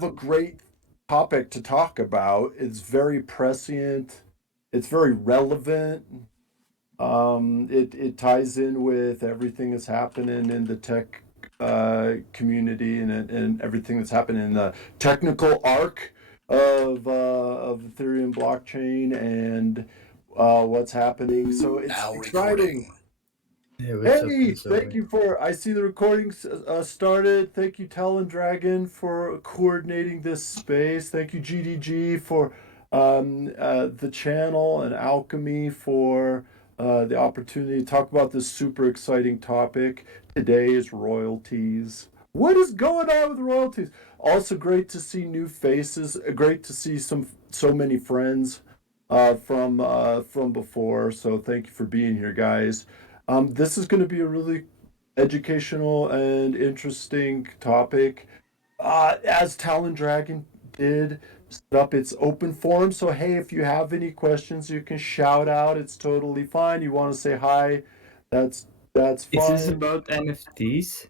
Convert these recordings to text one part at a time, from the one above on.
have a great topic to talk about. It's very prescient. It's very relevant. It ties in with everything that's happening in the tech community and everything that's happening in the technical arc of Ethereum blockchain and what's happening. So it's Now exciting. recording. Yeah, what's up, Hey, thank Zoe? you for. I see the recordings started. Thank you, Talon Dragon, for coordinating this space. Thank you, GDG, for the channel and Alchemy for the opportunity to talk about this super exciting topic. Today is royalties. What is going on with royalties? Also, great to see new faces. Great to see so many friends from before. So thank you for being here, guys. This is going to be a really educational and interesting topic. As Talon Dragon did set up its open forum. So, hey, if you have any questions, you can shout out. It's totally fine. You want to say hi, that's that's Is this fine. about NFTs?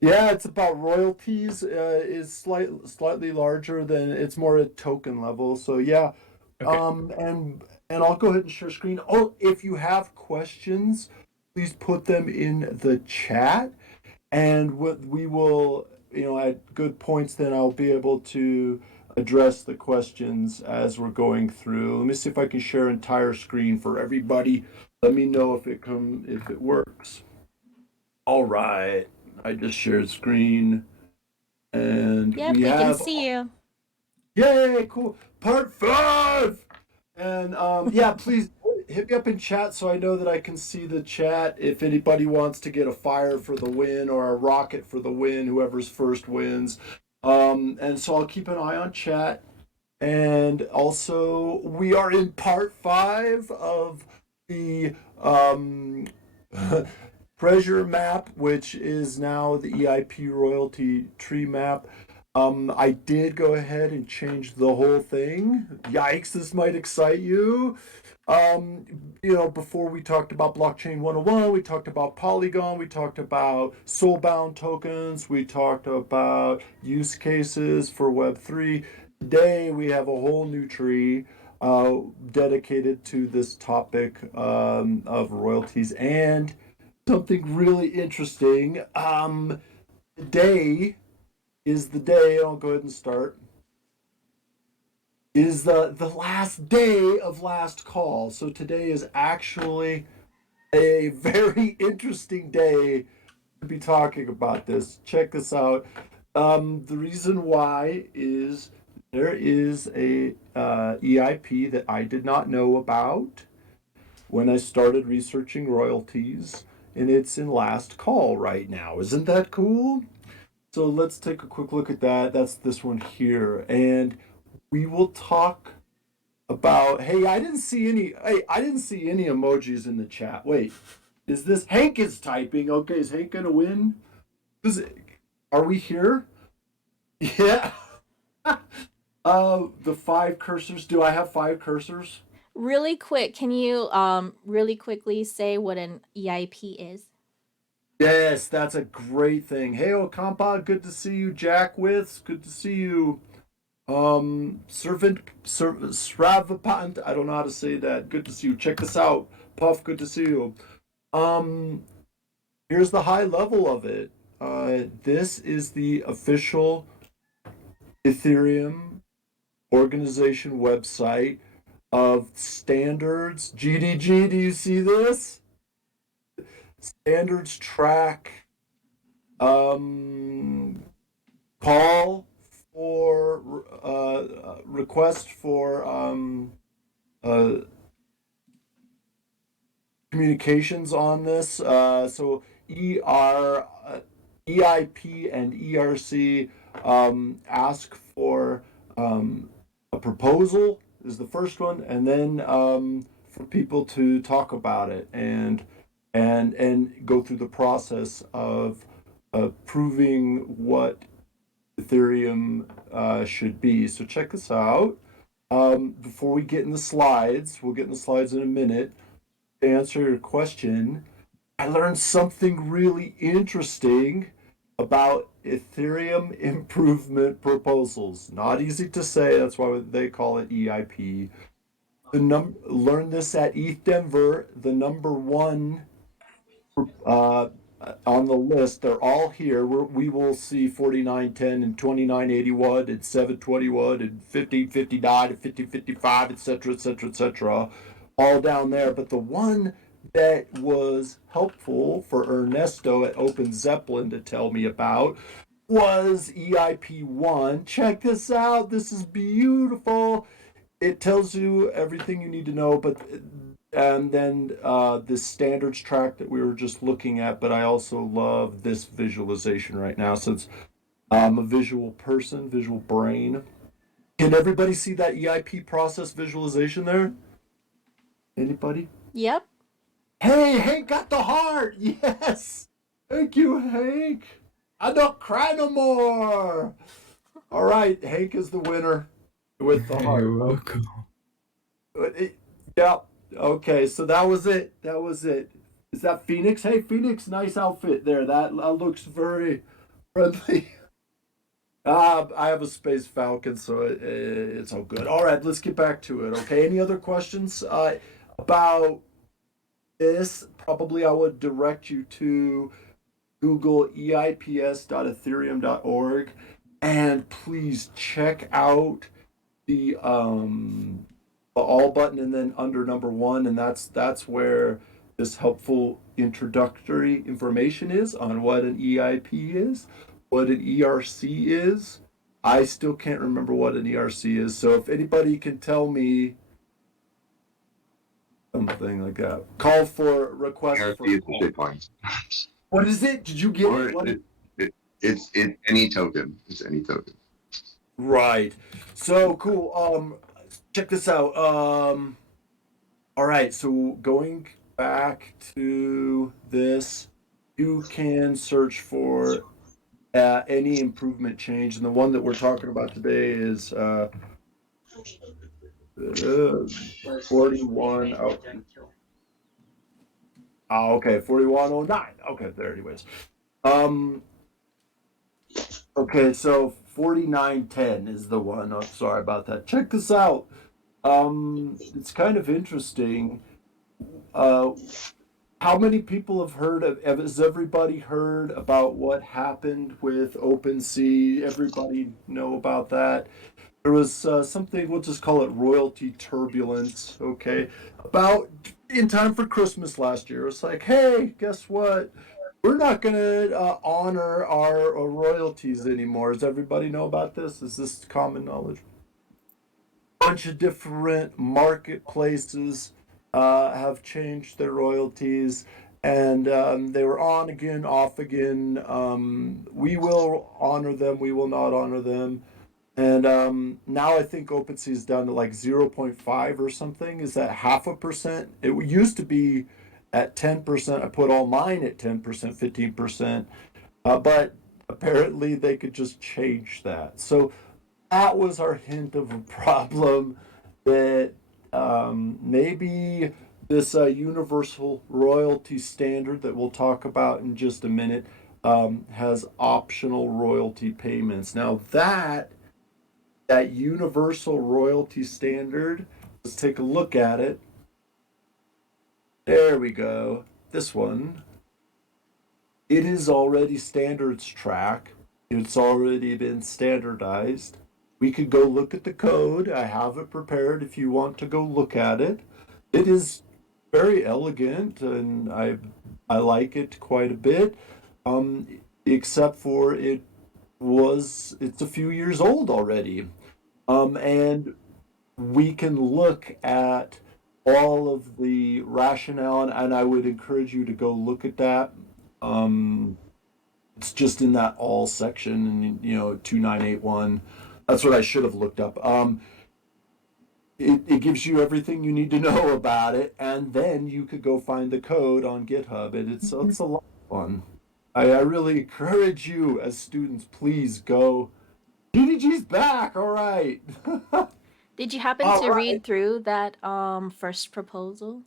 Yeah, it's about royalties. Is slightly larger than it's more at token level. So yeah, Okay. and I'll go ahead and share screen. Oh, if you have questions, please put them in the chat, and what we will, at good points, then I'll be able to address the questions as we're going through. Let me see if I can share entire screen for everybody. Let me know if it works. All right, I just shared screen, and Yep, we we can have see you. yay, cool. Part five. And yeah, please hit me up in chat so I know that I can see the chat. If anybody wants to get a fire for the win or a rocket for the win, whoever's first wins. And so I'll keep an eye on chat. And also, we are in part five of the treasure map, which is now the EIP royalty tree map. I did go ahead and change the whole thing. Yikes, this might excite you. Before we talked about blockchain 101, we talked about Polygon, we talked about soulbound tokens, we talked about use cases for Web3. Today, we have a whole new tree dedicated to this topic of royalties and something really interesting. Today is the day, I'll go ahead and start, is the last day of last call. So today is actually a very interesting day to be talking about this. Check this out. The reason why is there is a EIP that I did not know about when I started researching royalties, and it's in last call right now. Isn't that cool? So let's take a quick look at that. That's this one here. And we will talk about, hey, I didn't see any emojis in the chat. Wait, is this Hank is typing? Okay, is Hank gonna win? Is it, are we here? Yeah. The five cursors. Do I have five cursors? Really quick, can you really quickly say what an EIP is? Yes, that's a great thing. Hey, Okampa, good to see you. Jack Withs, good to see you. Sravapant, I don't know how to say that. Good to see you. Check this out. Puff, good to see you. Um, Here's the high level of it. This is the official Ethereum organization website of standards. GDG, do you see this? Standards track um, call for request for uh, communications on this. So EIP and ERC ask for a proposal is the first one, and then for people to talk about it and go through the process of proving what Ethereum should be. So check this out. Before we get in the slides, we'll get in the slides in a minute. To answer your question, I learned something really interesting about Ethereum improvement proposals. Not easy to say, that's why they call it EIP. Learn this at ETH Denver. The number one uh, on the list, they're all here. We will see 4910 and 2981 and 721 and 1559 and 1555, etc., etc., etc., all down there. But the one that was helpful for Ernesto at Open Zeppelin to tell me about was EIP1. Check this out. This is beautiful. It tells you everything you need to know, but and then this standards track that we were just looking at. But I also love this visualization right now, since I'm a visual person, visual brain. Can everybody see that EIP process visualization there? Anybody? Yep. Hey, Hank got the heart. Yes. Thank you, Hank. I don't cry no more. All right, Hank is the winner with the heart. You're welcome. Yeah. Okay, so that was it. That was it. Is that Phoenix? Hey, Phoenix, nice outfit there. That looks very friendly. I have a Space Falcon, so it's all good. All right, let's get back to it. Okay, any other questions about this? Probably I would direct you to Google eips.ethereum.org, and please check out the all button, and then under number one, and that's where this helpful introductory information is on what an EIP is, what an ERC is. I still can't remember what an ERC is, so if anybody can tell me something like that, call for request for. ERC is Bitcoin. What is it? Did you get Or it? What is... it's any token. It's any token. Right. So cool. Check this out. All right. So going back to this, you can search for any improvement change, and the one that we're talking about today is 41. Okay, 4109. Okay, there. Anyways, okay, so 4910 is the one. Oh, sorry about that. Check this out. It's kind of interesting. Uh, how many people have heard of? Has everybody heard about what happened with OpenSea? Everybody know about that? There was something, we'll just call it royalty turbulence, okay? About in time for Christmas last year. It's like, hey, guess what? We're not going to honor our royalties anymore. Does everybody know about this? Is this common knowledge? Bunch of different marketplaces have changed their royalties, and they were on again, off again. We will honor them, we will not honor them. And now I think OpenSea is down to like 0.5 or something. Is that 0.5%? It used to be at 10%. I put all mine at 10%, 15%. But apparently they could just change that. So that was our hint of a problem, that maybe this universal royalty standard that we'll talk about in just a minute has optional royalty payments. Now that universal royalty standard, let's take a look at it. There we go. This one. It is already standards track. It's already been standardized. We could go look at the code. I have it prepared if you want to go look at it. It is very elegant, and I like it quite a bit. Except for it's a few years old already. And we can look at all of the rationale, and I would encourage you to go look at that. It's just in that all section, and 2981. That's what I should have looked up. It gives you everything you need to know about it, and then you could go find the code on GitHub. And it's a lot of fun. I really encourage you as students, please go. GDG's back. All right. Did you happen All to right. read through that first proposal?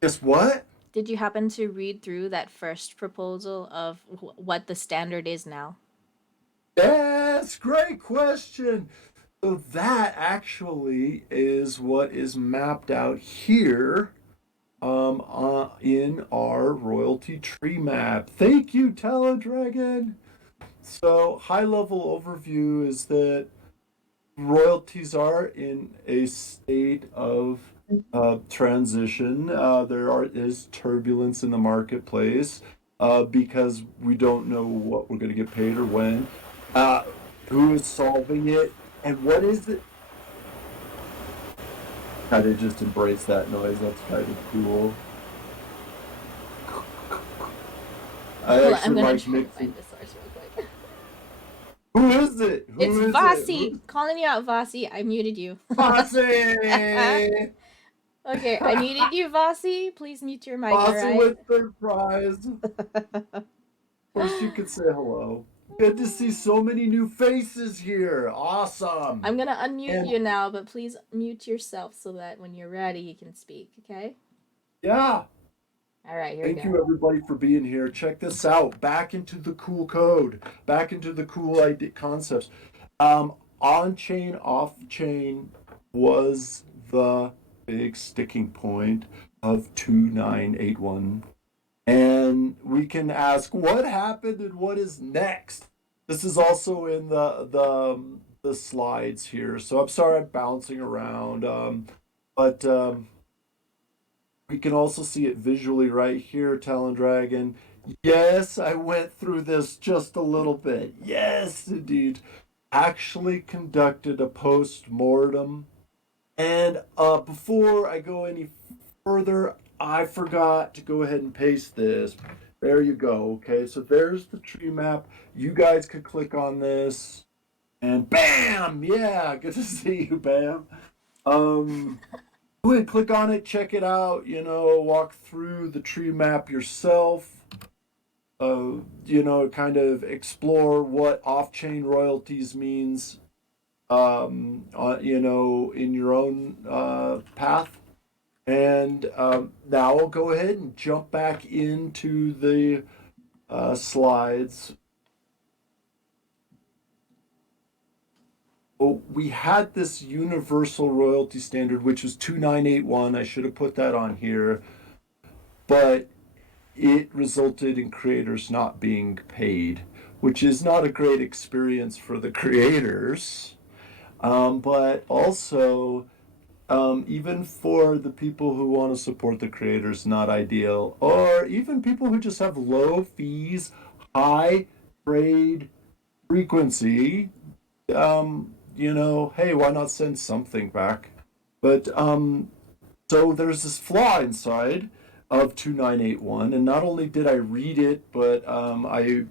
Guess what? Did you happen to read through that first proposal of what the standard is now? Yes, great question. So that actually is what is mapped out here in our royalty tree map. Thank you, Teledragon. So high level overview is that royalties are in a state of transition. Is turbulence in the marketplace because we don't know what we're going to get paid or when. Uh, who is solving it, and what is it? Kind of just embrace that noise. That's kind of cool. I Hold on, I'm actually gonna like try to mixing. find the source real quick. Who is it? Who It's is it? Vasi. Calling you out, Vasi. I muted you. Bossy! Okay, I muted you, Vasi. Please mute your mic, Bossy alright? with third prize. Of course, you could say hello. Good to see so many new faces here. Awesome. I'm gonna unmute And you now, but please mute yourself so that when you're ready, you can speak, okay? yeah, Alright, here we thank go. you everybody for being here. Check this out. Back into the cool code. Back into the cool idea concepts. On chain, off chain was the big sticking point of 2981. And we can ask what happened and what is next. This is also in the slides here. So I'm sorry I'm bouncing around. But we can also see it visually right here, Talon Dragon. Yes, I went through this just a little bit. Yes, indeed. Actually conducted a post-mortem. And before I go any further, I forgot to go ahead and paste this. There you go. Okay, so there's the tree map. You guys could click on this, and bam! Yeah, good to see you, Bam. Go ahead, click on it, check it out. Walk through the tree map yourself. Kind of explore what off-chain royalties means. In your own path. And now I'll go ahead and jump back into the slides. Oh, we had this universal royalty standard, which was 2981. I should have put that on here. But it resulted in creators not being paid, which is not a great experience for the creators. But also, even for the people who want to support the creators, not ideal. Or even people who just have low fees, high trade frequency. Hey, why not send something back? But so there's this flaw inside of 2981, and not only did I read it, but I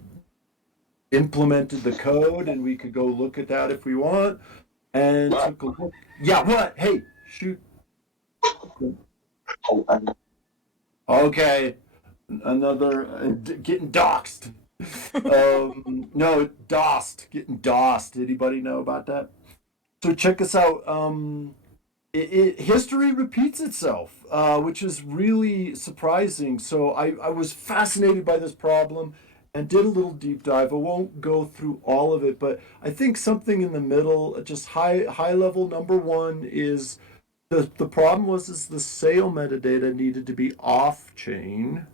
implemented the code, and we could go look at that if we want. And took a look. Yeah, what? Hey, shoot. Okay, another getting doxxed. No, DOSed, getting DOSed. Anybody know about that? So check us out. History repeats itself, which is really surprising. So I was fascinated by this problem and did a little deep dive. I won't go through all of it, but I think something in the middle, just high level. Number one is the problem is the sale metadata needed to be off chain.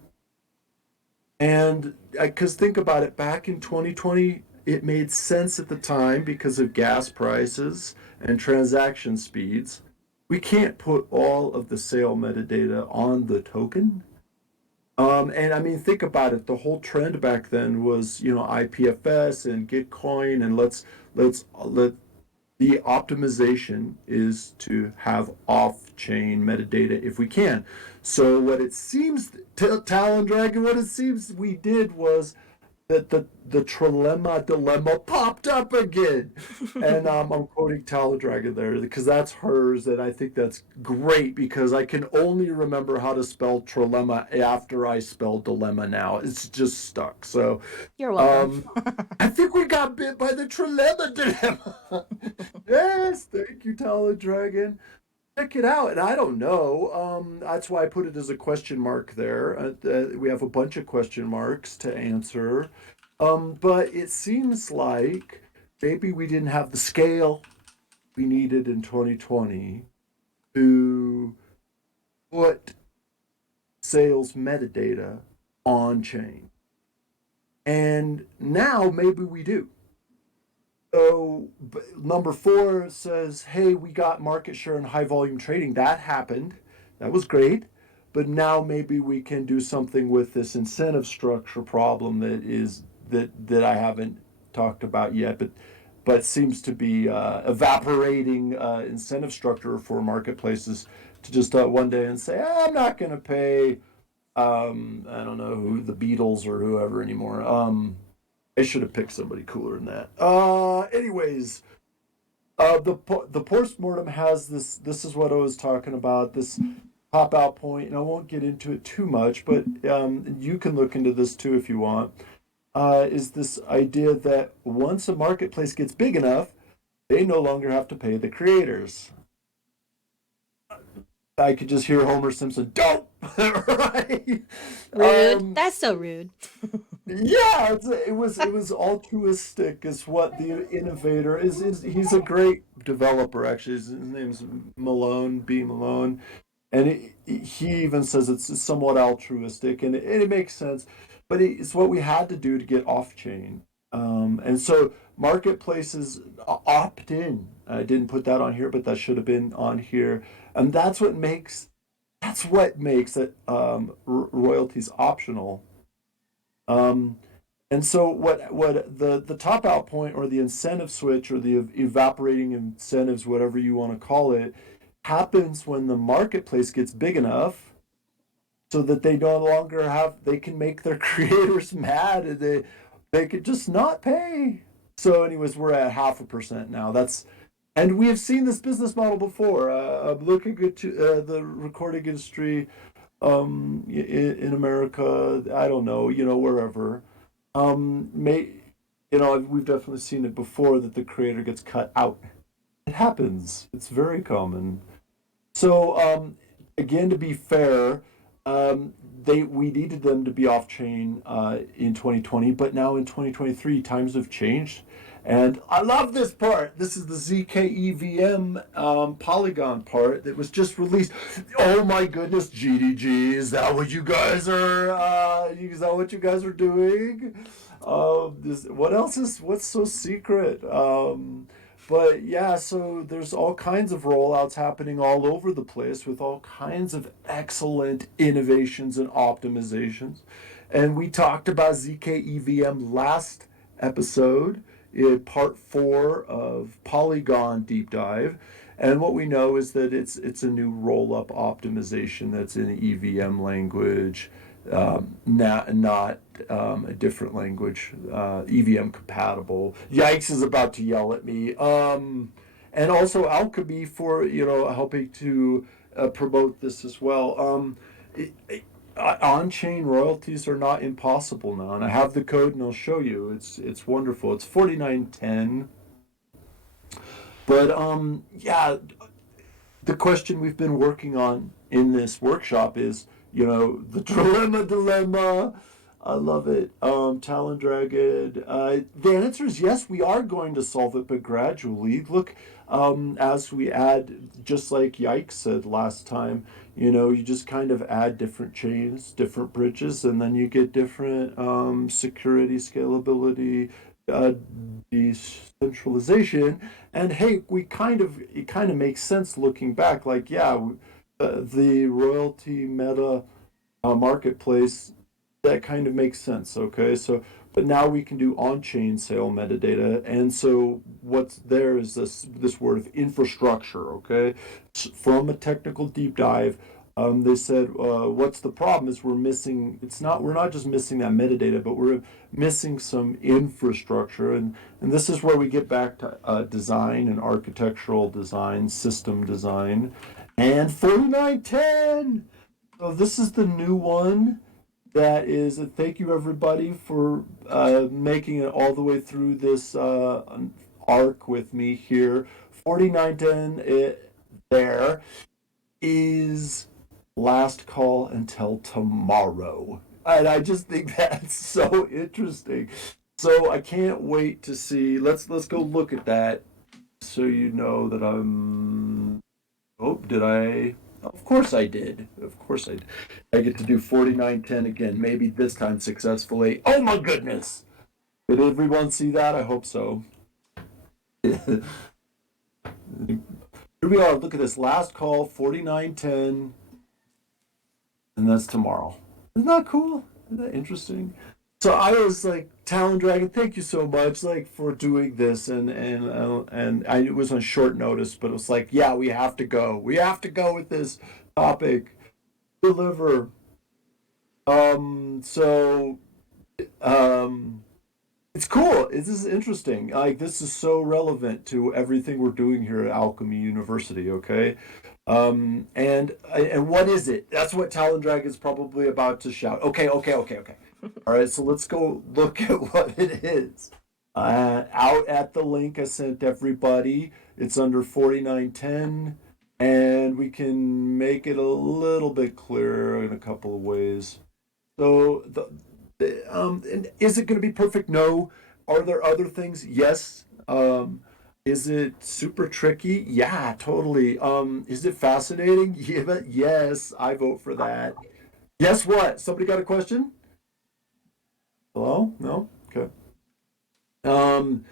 And because think about it, back in 2020, it made sense at the time because of gas prices and transaction speeds. We can't put all of the sale metadata on the token. And I mean, think about it. The whole trend back then was, IPFS and Gitcoin, and let the optimization is to have off-chain metadata if we can. So what it seems, Talon Dragon, what it seems we did was that the trilemma dilemma popped up again. And I'm quoting Talon Dragon there because that's hers, and I think that's great because I can only remember how to spell trilemma after I spell dilemma now. It's just stuck. So You're welcome. I think we got bit by the trilemma dilemma. Yes, thank you, Talon Dragon. check it out. And I don't know. That's why I put it as a question mark there. We have a bunch of question marks to answer. But it seems like maybe we didn't have the scale we needed in 2020 to put sales metadata on chain. And now maybe we do. So number 4 says, hey, we got market share in high volume trading. That happened. That was great. But now maybe we can do something with this incentive structure problem that I haven't talked about yet, but seems to be evaporating incentive structure for marketplaces to just one day and say, I'm not going to pay I don't know who the Beatles or whoever anymore. I should have picked somebody cooler than that. Anyways, the postmortem has this. This is what I was talking about. This pop out point, and I won't get into it too much, but you can look into this too if you want. Is this idea that once a marketplace gets big enough, they no longer have to pay the creators. I could just hear Homer Simpson, don't, right? Rude. That's so rude. Yeah, it was altruistic. Is what the innovator is. He's a great developer. Actually, his name's Malone B. Malone, and he even says it's somewhat altruistic, and it makes sense. But it's what we had to do to get off chain, and so marketplaces opt in. I didn't put that on here, but that should have been on here, and that's what makes it royalties optional. Um, and so what the top out point or the incentive switch or the evaporating incentives, whatever you want to call it, happens when the marketplace gets big enough so that they no longer they can make their creators mad and they could just not pay. So anyways, we're at 0.5% now. And we have seen this business model before. I'm looking at the recording industry in America, I don't know, wherever. We've definitely seen it before that the creator gets cut out. It happens. It's very common. So again, to be fair, we needed them to be off chain in 2020, but now in 2023, times have changed. And I love this part. This is the ZKEVM Polygon part that was just released. Oh my goodness, GDG, is that what you guys are? Is that what you guys are doing? What's so secret? But yeah, so there's all kinds of rollouts happening all over the place with all kinds of excellent innovations and optimizations. And we talked about ZKEVM last episode in part 4 of Polygon Deep Dive. And what we know is that it's a new roll-up optimization that's in EVM language, not a different language, EVM compatible. Yikes is about to yell at me. And also Alchemy for helping to promote this as well. On-chain royalties are not impossible now, and I have the code and I'll show you. It's wonderful. It's 4910. But yeah, the question we've been working on in this workshop is, the dilemma. I love it. Talon Dragon. The answer is yes, we are going to solve it, but gradually. Look, as we add, just like Yikes said last time, you just kind of add different chains, different bridges, and then you get different security, scalability, decentralization. And hey, it kind of makes sense looking back. Like, yeah, the royalty meta marketplace, that kind of makes sense. Okay, so but now we can do on-chain sale metadata, and so what's there is this word of infrastructure. Okay, from a technical deep dive, they said what's the problem is we're not just missing that metadata, but we're missing some infrastructure, and this is where we get back to design and architectural design, system design, and 4910. So this is the new one. That is, thank you everybody for making it all the way through this arc with me here. 4910, there is last call until tomorrow. And I just think that's so interesting. So I can't wait to see. Let's go look at that so you know that I'm. Oh, did I? Of course I did. Of course I did. I get to do 4910 again, maybe this time successfully. Oh my goodness! Did everyone see that? I hope so. Here we are. Look at this. Last call, 4910. And that's tomorrow. Isn't that cool? Isn't that interesting? So I was like, Talon Dragon, thank you so much, like, for doing this, and it was on short notice, but it was like, yeah, we have to go. We have to go with this topic. Deliver. So it's cool. This is interesting. Like, this is so relevant to everything we're doing here at Alchemy University. Okay. And what is it? That's what Talon Dragon is probably about to shout. Okay. All right, so let's go look at what it is. Out at the link I sent everybody. It's under 4910, and we can make it a little bit clearer in a couple of ways. So, and is it going to be perfect? No. Are there other things? Yes. Is it super tricky? Yeah, totally. Is it fascinating? Yeah, yes, I vote for that. Guess what? Somebody got a question? Hello? No? Okay. Um,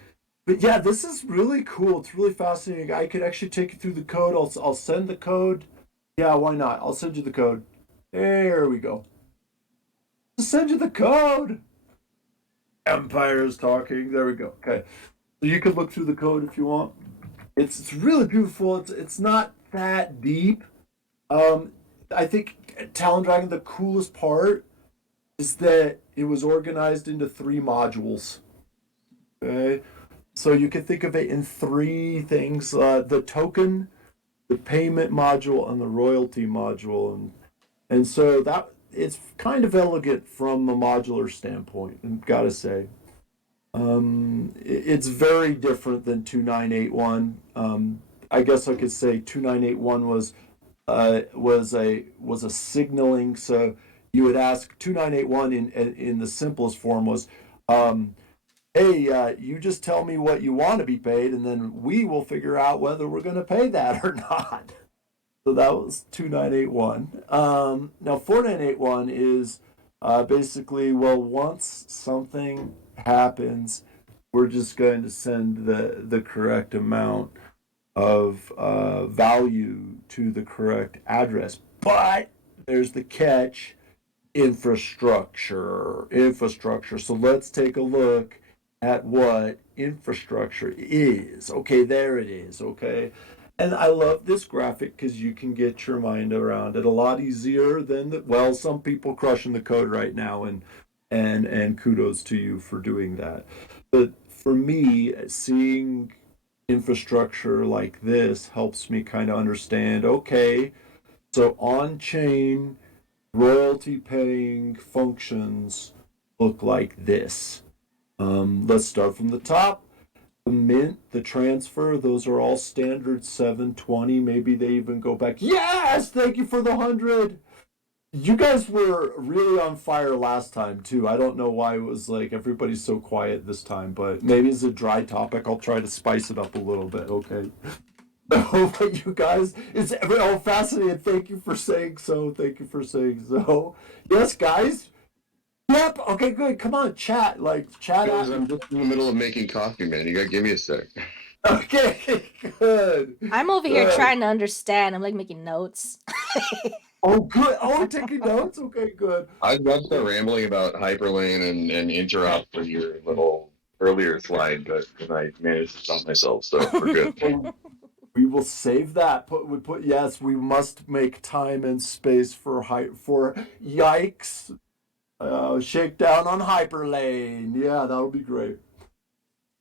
but yeah, this is really cool. It's really fascinating. I could actually take you through the code. I'll send the code. Yeah, why not? I'll send you the code. There we go. I'll send you the code. Empire is talking. There we go. Okay. So you can look through the code if you want. It's really beautiful. It's not that deep. I think Talon Dragon, the coolest part is that it was organized into 3 modules. Okay, so you can think of it in 3 things: the token, the payment module, and the royalty module. And so that it's kind of elegant from a modular standpoint. I've got to say. It's very different than 2981. I guess I could say 2981 was a signaling. So you would ask 2981 in the simplest form was, hey, you just tell me what you want to be paid, and then we will figure out whether we're going to pay that or not. So that was 2981. Now 4981 is basically, well, once something happens, we're just going to send the correct amount of value to the correct address. But there's the catch: infrastructure. So let's take a look at what infrastructure is. Okay, there it is. Okay. And I love this graphic because you can get your mind around it a lot easier than well, some people crushing the code right now, and kudos to you for doing that. But for me, seeing infrastructure like this helps me kind of understand, okay, so on chain royalty paying functions look like this. Let's start from the top. The mint, the transfer, those are all standard 720. Maybe they even go back. Yes, thank you for the 100. You guys were really on fire last time too. I don't know why it was like everybody's so quiet this time, but maybe it's a dry topic. I'll try to spice it up a little bit. Okay. But you guys, it's fascinating. Thank you for saying so. Thank you for saying so. Yes, guys. Yep. Okay, good. Come on, chat. Like, chat Because out. I'm just in the middle of making coffee, man. You gotta give me a sec. Okay, good. I'm over here Good. trying to understand. I'm like making notes. Oh, good. Oh, taking notes. Okay, good. I'd love to rambling about hyperlane and interop for your little earlier slide, but I managed to stop myself, so we're good. We will save that. Yes. We must make time and space for yikes. Shakedown on hyperlane. Yeah, that'll be great.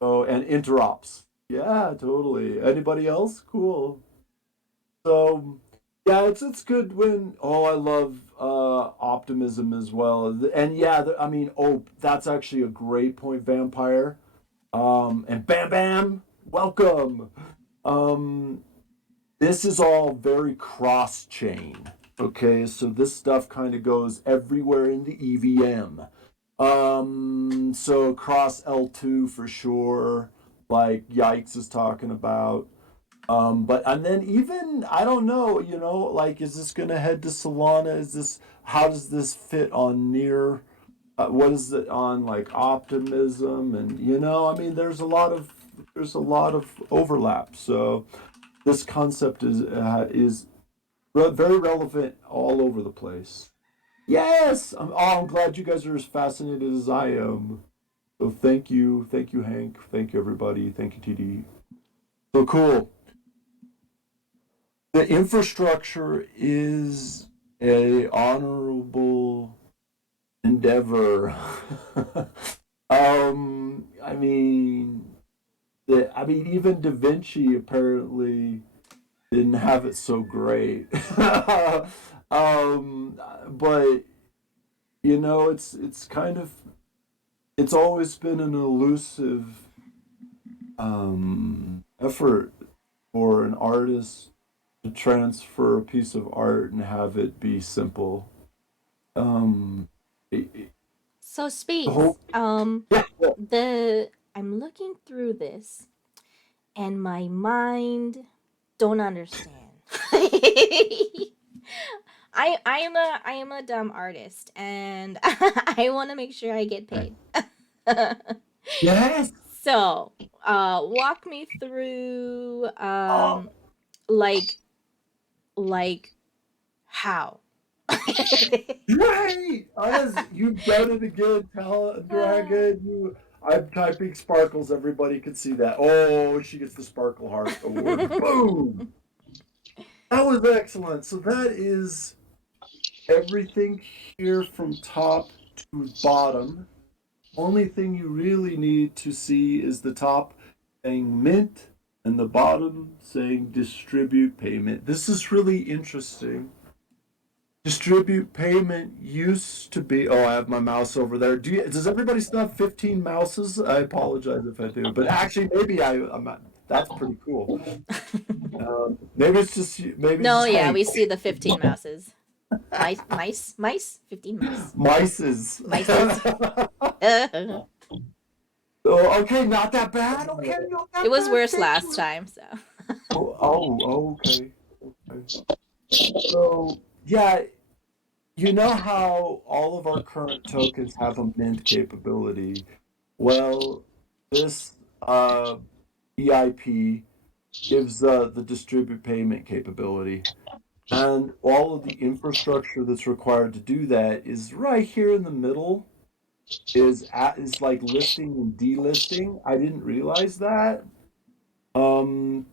Oh, and interops. Yeah, totally. Anybody else? Cool. So, yeah, it's good when. Oh, I love optimism as well. And yeah, I mean, oh, that's actually a great point, Vampire. And Bam Bam, welcome. Um, this is all very cross-chain. Okay, so this stuff kind of goes everywhere in the EVM. So cross L2 for sure, like Yikes is talking about. But and then even I don't know, like is this gonna head to Solana? How does this fit on near? What is it on like optimism? And I mean, there's a lot of overlap. So this concept is very relevant all over the place. Yes, I'm glad you guys are as fascinated as I am. So thank you, Hank, thank you, everybody, thank you, TD. So cool. The infrastructure is a honorable endeavor. I mean, even Da Vinci apparently didn't have it so great. But it's kind of it's always been an elusive effort for an artist to transfer a piece of art and have it be simple. Um, So the space. whole yeah, yeah. I'm looking through this and my mind don't understand. I am a dumb artist and I want to make sure I get paid. Yes. So, walk me through Oh, like like how. right. You've done it again, Talent Dragon. I'm typing sparkles. Everybody can see that. Oh, she gets the Sparkle Heart Award. Boom. That was excellent. So that is everything here from top to bottom. Only thing you really need to see is the top saying mint and the bottom saying distribute payment. This is really interesting. Distribute payment used to be. Oh, I have my mouse over there. Does everybody still have 15 mouses? I apologize if I do, but actually, maybe I'm not. That's pretty cool. Maybe it's No, just yeah, we Hank. see the 15 mouses. Mice, 15 mice. Mices. Mices. Oh, okay, not that bad. Okay, not It that was bad. worse Thank last you. time, so. Okay. Okay. So, yeah, you know how all of our current tokens have a mint capability? Well, this EIP gives the distribute payment capability. And all of the infrastructure that's required to do that is right here in the middle. Is like listing and delisting. I didn't realize that.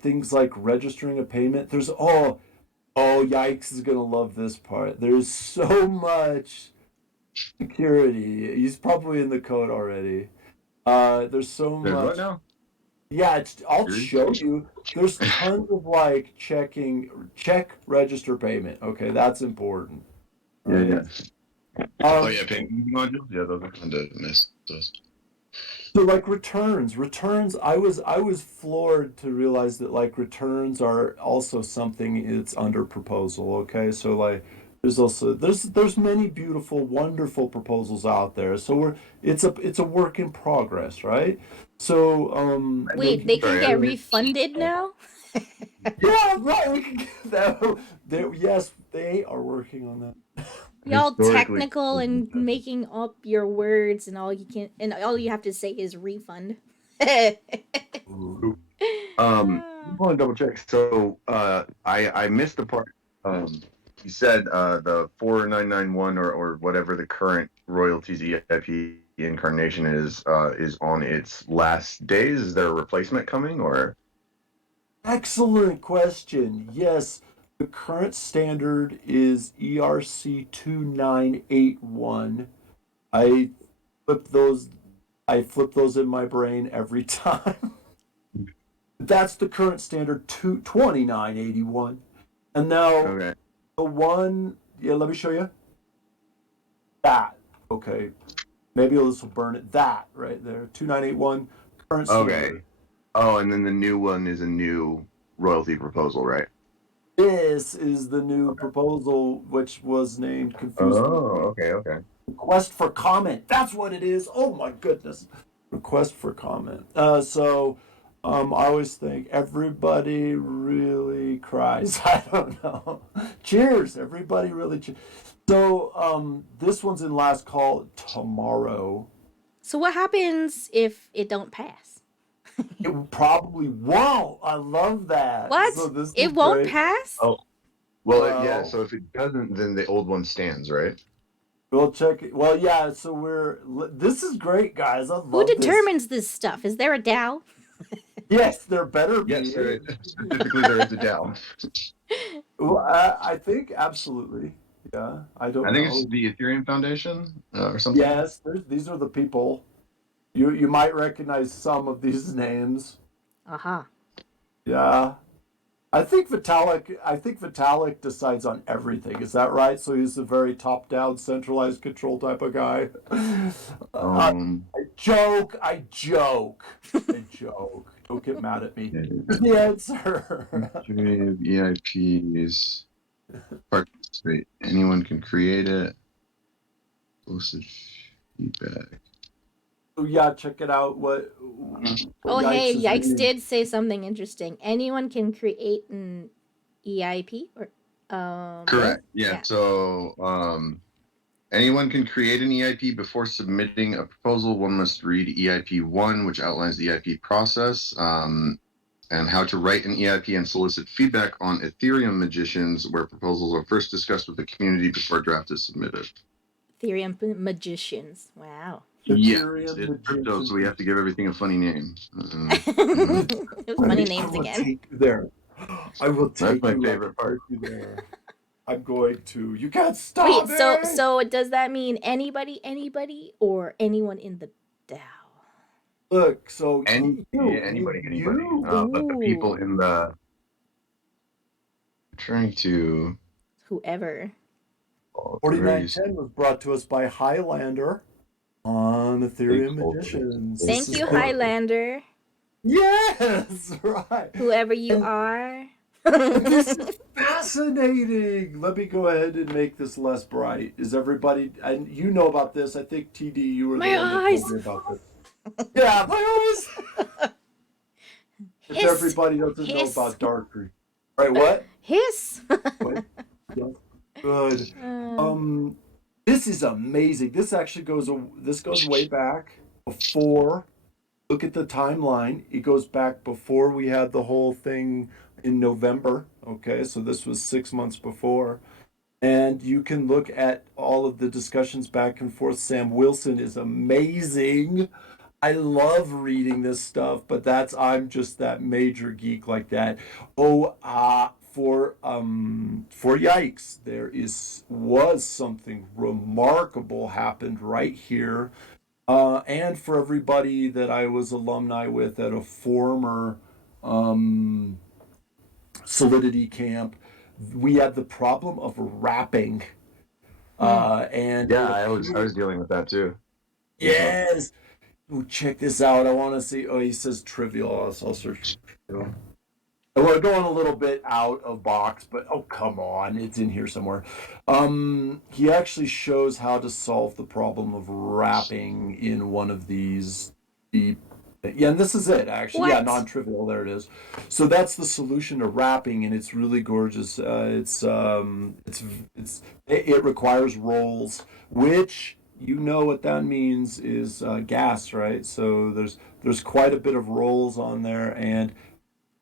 Things like registering a payment. Yikes is gonna love this part. There's so much security. He's probably in the code already. There's so There's what much. now? Yeah, I'll Security? show you. There's tons of like check register payment. Okay, that's important. Yeah, Right. yeah. Oh Um, yeah, payment modules. Yeah, those are fun to miss. Those. so like returns. I was floored to realize that like returns are also something that's under proposal. Okay, so like there's many beautiful, wonderful proposals out there. So it's a work in progress, right? So Wait, they can Sorry, I get didn't. refunded now? yeah, right. We can get that. Yes, they are working on that. Y'all Historically. technical and making up your words and all you have to say is refund. I want to double check. So I missed the part. You said the 4991 or whatever the current royalties EIP incarnation is on its last days. Is there a replacement coming or? Excellent question. Yes, the current standard is ERC 2981. I flip those I flip those in my brain every time. That's the current standard 2981. And now Okay. the one, yeah, let me show you. That. Okay. Maybe this will burn it. That right there. 2981 current Okay. standard. Oh, and then the new one is a new royalty proposal, right? This is the new proposal, which was named confusingly Okay. request for comment. That's what it is. Oh my goodness. Request for comment. I always think everybody really cries. I don't know. Cheers. Everybody really cheers. So this one's in last call tomorrow. So what happens if it don't pass? It probably won't. I love that. What? So this is It won't great. pass? Oh, well, yeah. Well, So if it doesn't, then the old one stands, right? we'll check it. Well, yeah. So this is great, guys. I love Who this. determines this stuff? Is there a DAO? Yes, there better be. Yes, specifically there is a DAO. Well, I think absolutely. Yeah, I don't I think know. it's the Ethereum Foundation or something. Yes, these are the people. You might recognize some of these names. Uh-huh. Yeah. I think Vitalik decides on everything. Is that right? So he's a very top-down, centralized control type of guy. I joke. Don't get mad at me. Here's the answer. EIPs participate. Anyone can create it. Posted feedback. Oh, yeah, check it out. What Oh, hey, is Yikes reading. did say something interesting. Anyone can create an EIP or Correct. Yeah. So anyone can create an EIP before submitting a proposal. One must read EIP 1, which outlines the EIP process and how to write an EIP and solicit feedback on Ethereum Magicians, where proposals are first discussed with the community before a draft is submitted. Ethereum magicians. Wow. Yeah, Ethereum it's crypto, magicians. so we have to give everything a funny name. Funny names I will again. take you there. I will take That's my you favorite part. you there. I'm going to. You can't stop Wait, me. so does that mean anybody, or anyone in the DAO? Look, so Anybody. But the people Ooh. in the trying to Whoever. 4910 was brought to us by Highlander on Ethereum Magicians. Thank you, Highlander. Yes, right. Whoever you are. This is fascinating. Let me go ahead and make this less bright. Is everybody? And you know about this? I think TD, you were My the one that eyes. told me about this. Yeah, my eyes. If everybody doesn't know about dark, right? What? Hiss. What? Yeah. Good. This is amazing. This actually goes way back before. Look at the timeline. It goes back before we had the whole thing in November. Okay, so this was 6 months before. And you can look at all of the discussions back and forth. Sam Wilson is amazing. I love reading this stuff, but I'm just that major geek like that. Oh, for Yikes, was something remarkable happened right here. And for everybody that I was alumni with at a former Solidity camp, we had the problem of wrapping. And yeah, I was dealing with that too. Yes. Ooh, check this out. I want to see. Oh, he says trivial. I'll search. We're going a little bit out of box, but oh, come on, it's in here somewhere. He actually shows how to solve the problem of wrapping in one of these. Yeah, and this is it actually. What? Yeah, non-trivial. There it is. So that's the solution to wrapping, and it's really gorgeous. It requires rolls, which you know what that means is gas, right? So there's quite a bit of rolls on there, and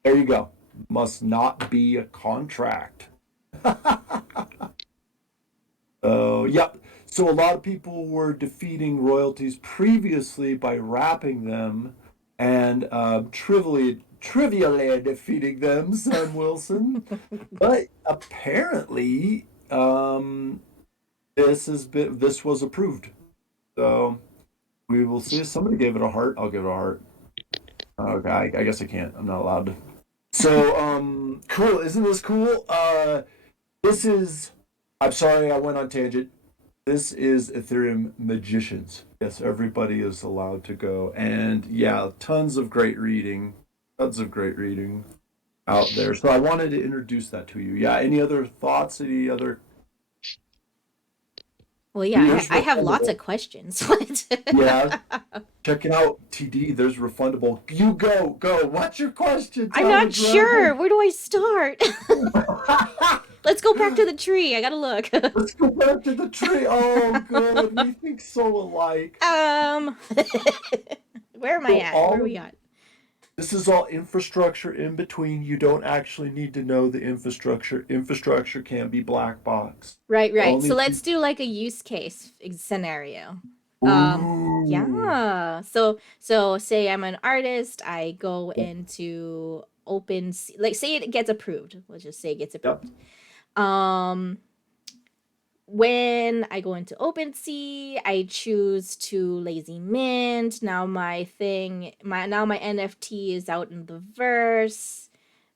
there you go. Must not be a contract. Yep. So a lot of people were defeating royalties previously by wrapping them, and trivially defeating them, Sam Wilson. But apparently, this was approved. So we will see. If somebody gave it a heart, I'll give it a heart. Okay, I guess I can't. I'm not allowed to. So, cool. Isn't this cool? I'm sorry I went on tangent. This is Ethereum Magicians. Yes, everybody is allowed to go. And yeah, tons of great reading. Tons of great reading. out there. So I wanted to introduce that to you. Yeah. Any other thoughts? Any other? Well, yeah, Here's I have lots refundable. of questions. What? Yeah. Check it out, TD. There's refundable. You go. What's your question? I'm Tell the not sure. dragon. Where do I start? Let's go back to the tree. I gotta look. Let's go back to the tree. Oh, good. We think so alike. Where am I So at? Where all are of we at? this is all infrastructure in between. You don't actually need to know the infrastructure. Infrastructure can be black box. Right. So Only. let's do like a use case scenario. Ooh. Yeah. So say I'm an artist. I go into OpenSea. Like, say it gets approved. Let's just say it gets Yep. approved. Um, when I go into OpenSea, I choose to lazy mint. Now my NFT is out in the verse.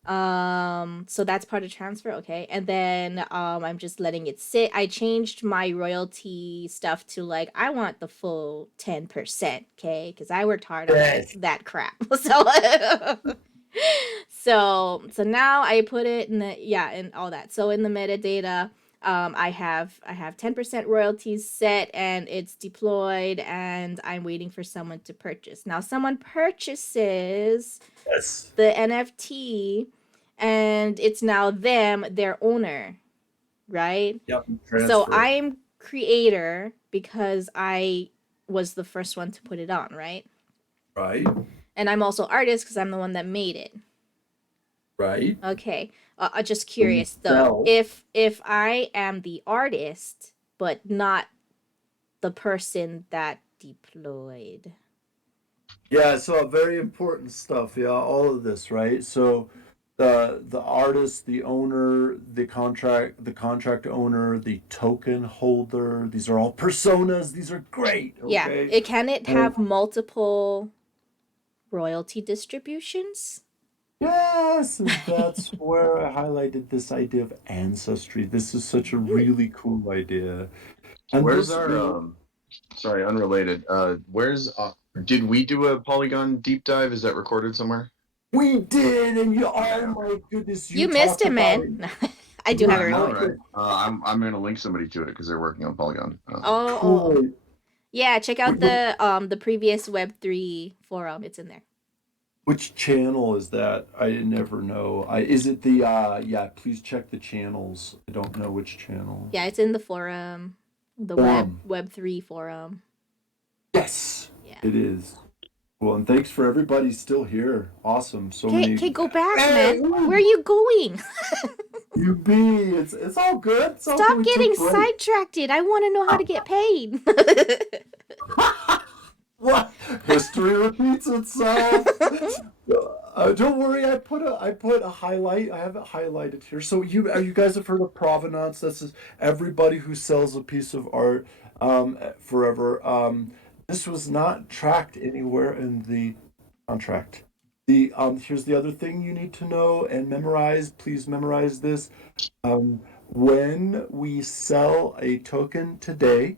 So that's part of transfer, okay. And then I'm just letting it sit. I changed my royalty stuff to like I want the full 10%, okay? Because I worked hard on Yes. that crap. So so now I put it in and all that. So in the metadata, I have 10% royalties set and it's deployed and I'm waiting for someone to purchase. Now someone purchases Yes. the NFT and it's now their owner, right? Yep. So Transfer. I'm creator because I was the first one to put it on, right? Right. And I'm also artist because I'm the one that made it. Right. Okay. Just So you curious though, sell. if I am the artist but not the person that deployed. Yeah, so very important stuff. Yeah, all of this, right? So the artist, the owner, the contract owner, the token holder, these are all personas. These are great, Yeah. okay? Can it have multiple royalty distributions? Yes, and that's where I highlighted this idea of ancestry. This is such a Really? really cool idea. And Where's this our will sorry, unrelated. Where's did we do a Polygon deep dive? Is that recorded somewhere? we did, and you Okay, oh okay. my goodness, You you missed talked it, about it. man. I do have it I know, recorded. right? I'm gonna link somebody to it because they're working on Polygon. Oh. Cool. Yeah, check out the previous Web3 forum. It's in there. Which channel is that? I never know. Is it the yeah, please check the channels. I don't know which channel. Yeah, it's in the forum. The Forum. Web3 forum. Yes, Yeah. it is. Well, and thanks for everybody still here. Awesome. So Okay, many. go back, Hey, man. Where are you going? you be. It's all good. It's all good. Stop We getting took break. sidetracked. I want to know how to get paid. What? History repeats itself. Don't worry. I put a highlight. I have it highlighted here. So you guys have heard of provenance? This is everybody who sells a piece of art forever. This was not tracked anywhere in the contract. The here's the other thing you need to know and memorize. Please memorize this. When we sell a token today,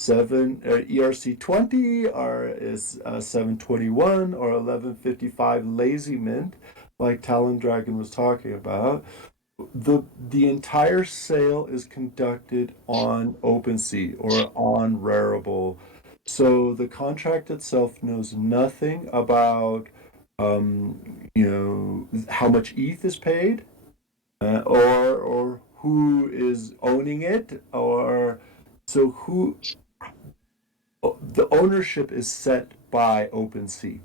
ERC20 or is 721 or 1155 lazy mint, like Talon Dragon was talking about. The entire sale is conducted on OpenSea or on Rarible. So the contract itself knows nothing about how much ETH is paid, or who is owning it, or so who the ownership is set by OpenSea.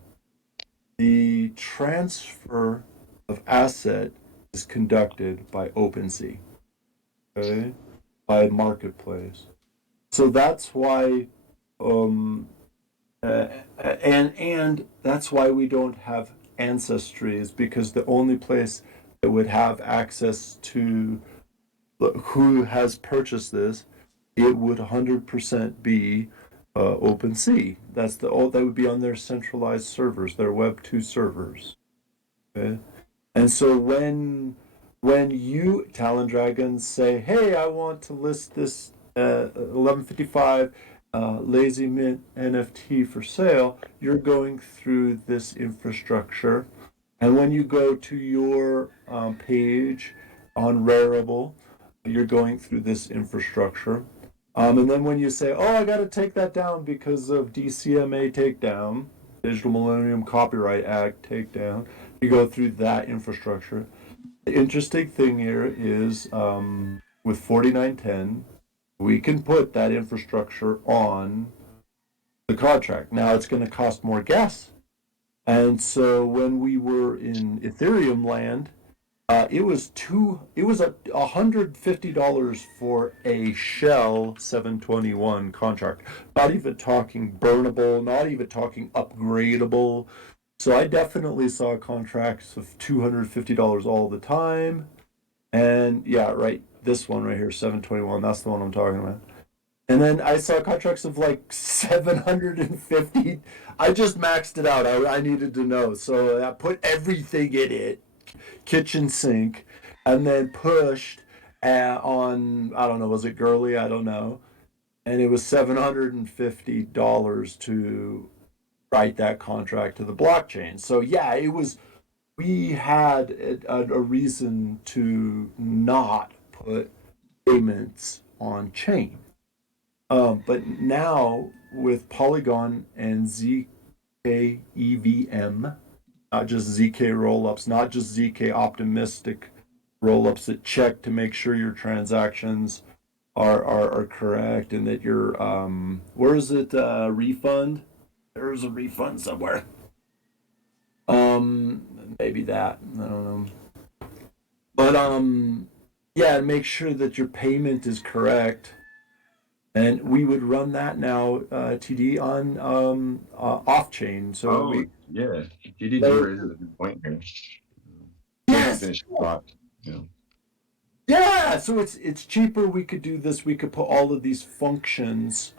The transfer of asset is conducted by OpenSea, okay, by marketplace. So that's why, um, and that's why we don't have ancestry, is because the only place that would have access to who has purchased this, it would 100% be OpenSea. That would be on their centralized servers, their Web2 servers. Okay, and so when you Talon Dragons say, "Hey, I want to list this 1155 Lazy Mint NFT for sale," you're going through this infrastructure. And when you go to your page on Rarible, you're going through this infrastructure. And then when you say, oh, I got to take that down because of DCMA takedown, Digital Millennium Copyright Act takedown, you go through that infrastructure. The interesting thing here is with 4910, we can put that infrastructure on the contract. Now it's going to cost more gas. And so when we were in Ethereum land, it was $150 for a shell 721 contract. Not even talking burnable, not even talking upgradable. So I definitely saw contracts of $250 all the time. And yeah, right, this one right here, 721, that's the one I'm talking about. And then I saw contracts of like 750. I just maxed it out. I needed to know. So I put everything in it, kitchen sink, and then pushed on, I don't know, was it girly? I don't know. And it was $750 to write that contract to the blockchain. So yeah, it was, we had a reason to not put payments on chain. But now with Polygon and ZK EVM, not just ZK rollups, not just ZK optimistic rollups that check to make sure your transactions are correct and that your where is it refund? There's a refund somewhere. Maybe that. I don't know. But yeah, make sure that your payment is correct. And we would run that now, TD, on off chain. So Oh, we yeah. GDG there, raises a good point here. yes, Finish the thought. Yeah. yeah. So it's cheaper. We could do this. We could put all of these functions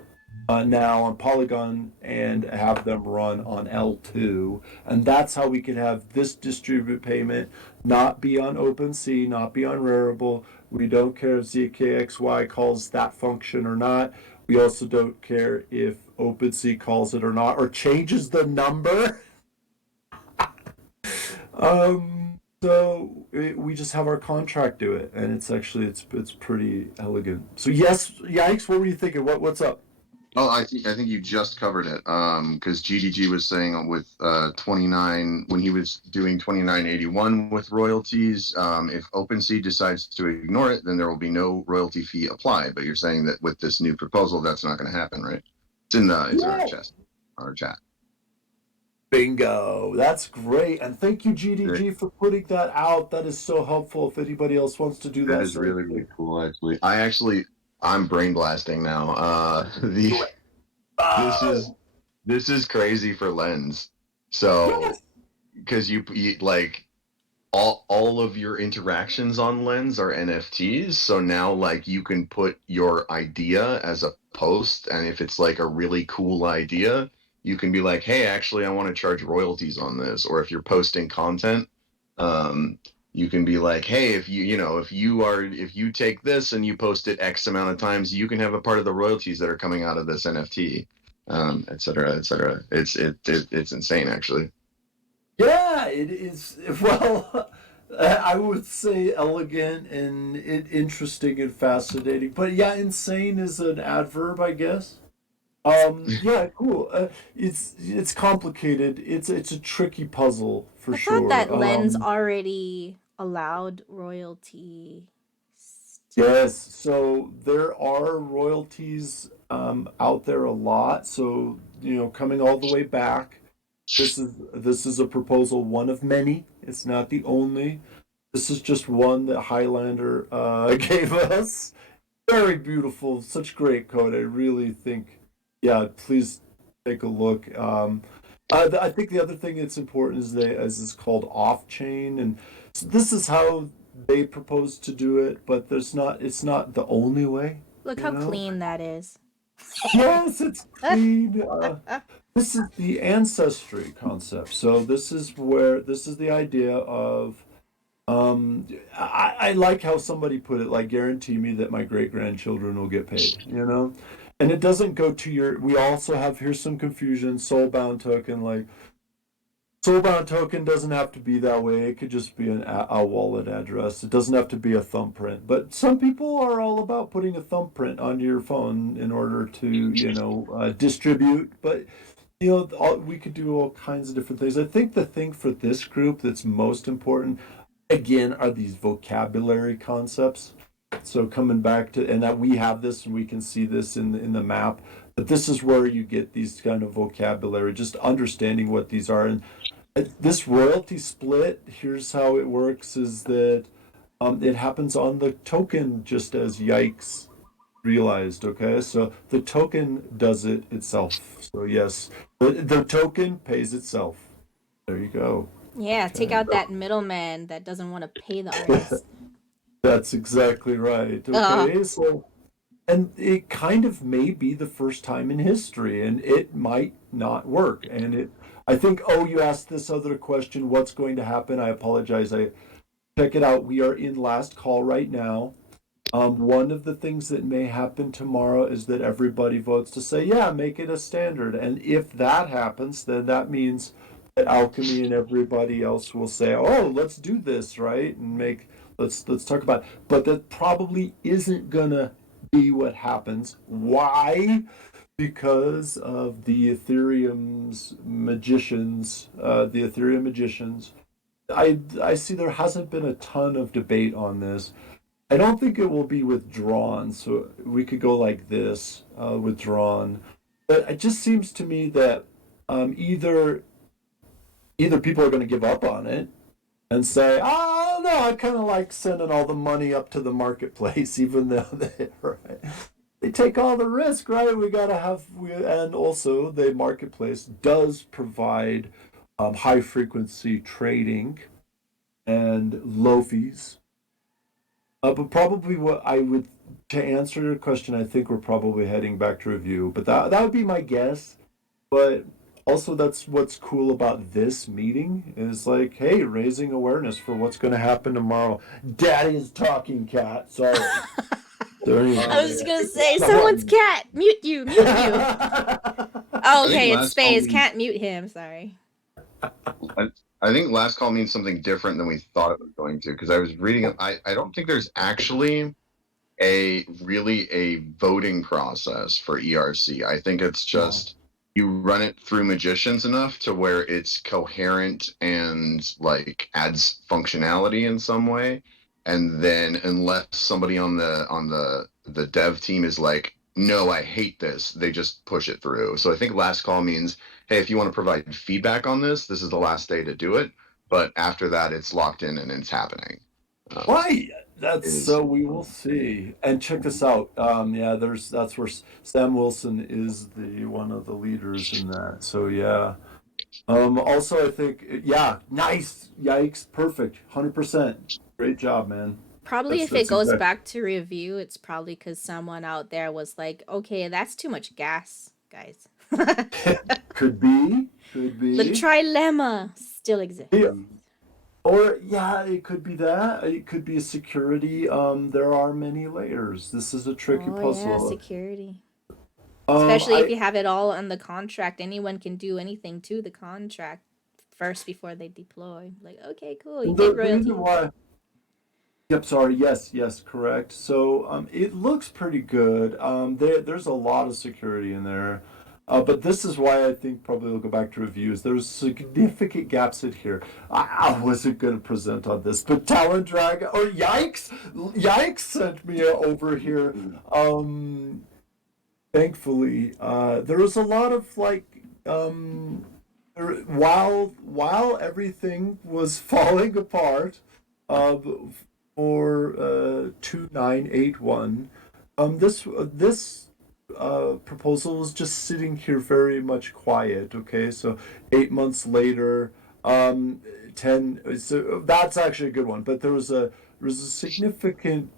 now on Polygon and have them run on L2, and that's how we could have this distributed payment not be on OpenSea, not be on Rarible. We don't care if ZKXY calls that function or not. We also don't care if OpenSea calls it or not, or changes the number. We just have our contract do it, and it's actually it's pretty elegant. So yes, yikes! What were you thinking? What's up? Oh, I think you just covered it. Because GDG was saying with 29 when he was doing 2981 with royalties, if OpenSea decides to ignore it, then there will be no royalty fee applied. But you're saying that with this new proposal, that's not going to happen, right? It's in Yeah. our chat. Bingo. That's great. And thank you, Yeah, GDG, for putting that out. That is so helpful if anybody else wants to do that that is same really thing. really cool. I'm brain blasting now. This is Oh, this is crazy for Lens. So yes. because you like all of your interactions on Lens are NFTs. So now like you can put your idea as a post, and if it's like a really cool idea, you can be like, hey, actually I want to charge royalties on this. Or if you're posting content, um, you can be like, hey, if you take this and you post it X amount of times, you can have a part of the royalties that are coming out of this NFT, et cetera, et cetera. It's insane actually. Yeah, it is. Well, I would say elegant and interesting and fascinating. But yeah, insane is an adverb, I guess. Yeah, cool. It's complicated. It's a tricky puzzle for I thought sure. that Lens already allowed royalty. Yes, so there are royalties out there a lot. So, coming all the way back, this is a proposal, one of many. It's not the only. This is just one that Highlander gave us. Very beautiful, such great code. I really think, yeah, please take a look. I think the other thing that's important is as it's called off chain, and so this is how they propose to do it, but it's not the only way, Look you how know? clean that is. Yes, it's clean. This is the ancestry concept. So this is the idea of I like how somebody put it, like, guarantee me that my great grandchildren will get paid, you know? And it doesn't go to your, we also have, here's some confusion, soulbound token, like, Soulbound token doesn't have to be that way. It could just be a wallet address. It doesn't have to be a thumbprint. But some people are all about putting a thumbprint on your phone in order to, distribute. But we could do all kinds of different things. I think the thing for this group that's most important, again, are these vocabulary concepts. So coming back to, and that we have this and we can see this in the map, but this is where you get these kind of vocabulary, just understanding what these are. And this royalty split, here's how it works, is that it happens on the token just as Yikes realized, okay? So the token does it itself. So yes, the token pays itself. There you go. Yeah, take out that middleman that doesn't want to pay the artist. That's exactly right. Okay, so and it kind of may be the first time in history, and it might not work. And I think, you asked this other question, what's going to happen? I apologize. Check it out. We are in last call right now. One of the things that may happen tomorrow is that everybody votes to say, yeah, make it a standard. And if that happens, then that means that Alchemy and everybody else will say, oh, let's do this, right? And let's talk about it. But that probably isn't gonna be what happens. Why? Because of the Ethereum magicians. I see there hasn't been a ton of debate on this. I don't think it will be withdrawn, so we could go like this, withdrawn. But it just seems to me that either people are going to give up on it and say, oh no, I kind of like sending all the money up to the marketplace, even though they take all the risk, right? And also the marketplace does provide high frequency trading and low fees. But probably to answer your question, I think we're probably heading back to review. But that would be my guess. But also, that's what's cool about this meeting is like, hey, raising awareness for what's going to happen tomorrow. Daddy's talking, cat. Sorry. I was just gonna say, someone's cat. Mute you. Oh, okay, it's Space. Can't mute him. Sorry. I think last call means something different than we thought it was going to, because I was reading. I don't think there's actually a voting process for ERC. I think it's just you run it through magicians enough to where it's coherent and like adds functionality in some way, and then unless somebody on the dev team is like, no, I hate this, they just push it through. So I think last call means, hey, if you want to provide feedback on this is the last day to do it. But after that, it's locked in and it's happening. Right. We will see. And check this out. That's where Sam Wilson is one of the leaders in that. So yeah. Also, I think, nice. Yikes. Perfect. 100%. Great job, man. Probably if it goes back to review, it's probably because someone out there was like, okay, that's too much gas, guys. Could be. The trilemma still exists. Yeah. Or it could be that. It could be a security. There are many layers. This is a tricky puzzle. Yeah, security. Especially if you have it all on the contract. Anyone can do anything to the contract first before they deploy. Like, okay, cool. You get royalty. Yep, sorry. Yes, correct. So it looks pretty good. There's a lot of security in there. But this is why I think probably we'll go back to reviews. There's significant gaps in here. I wasn't going to present on this, but Talon Dragon, or Yikes sent me over here. Thankfully, there was a lot of while everything was falling apart for 2981, this proposal is just sitting here very much quiet. Okay, so 8 months later, 10. So that's actually a good one. But there was a significant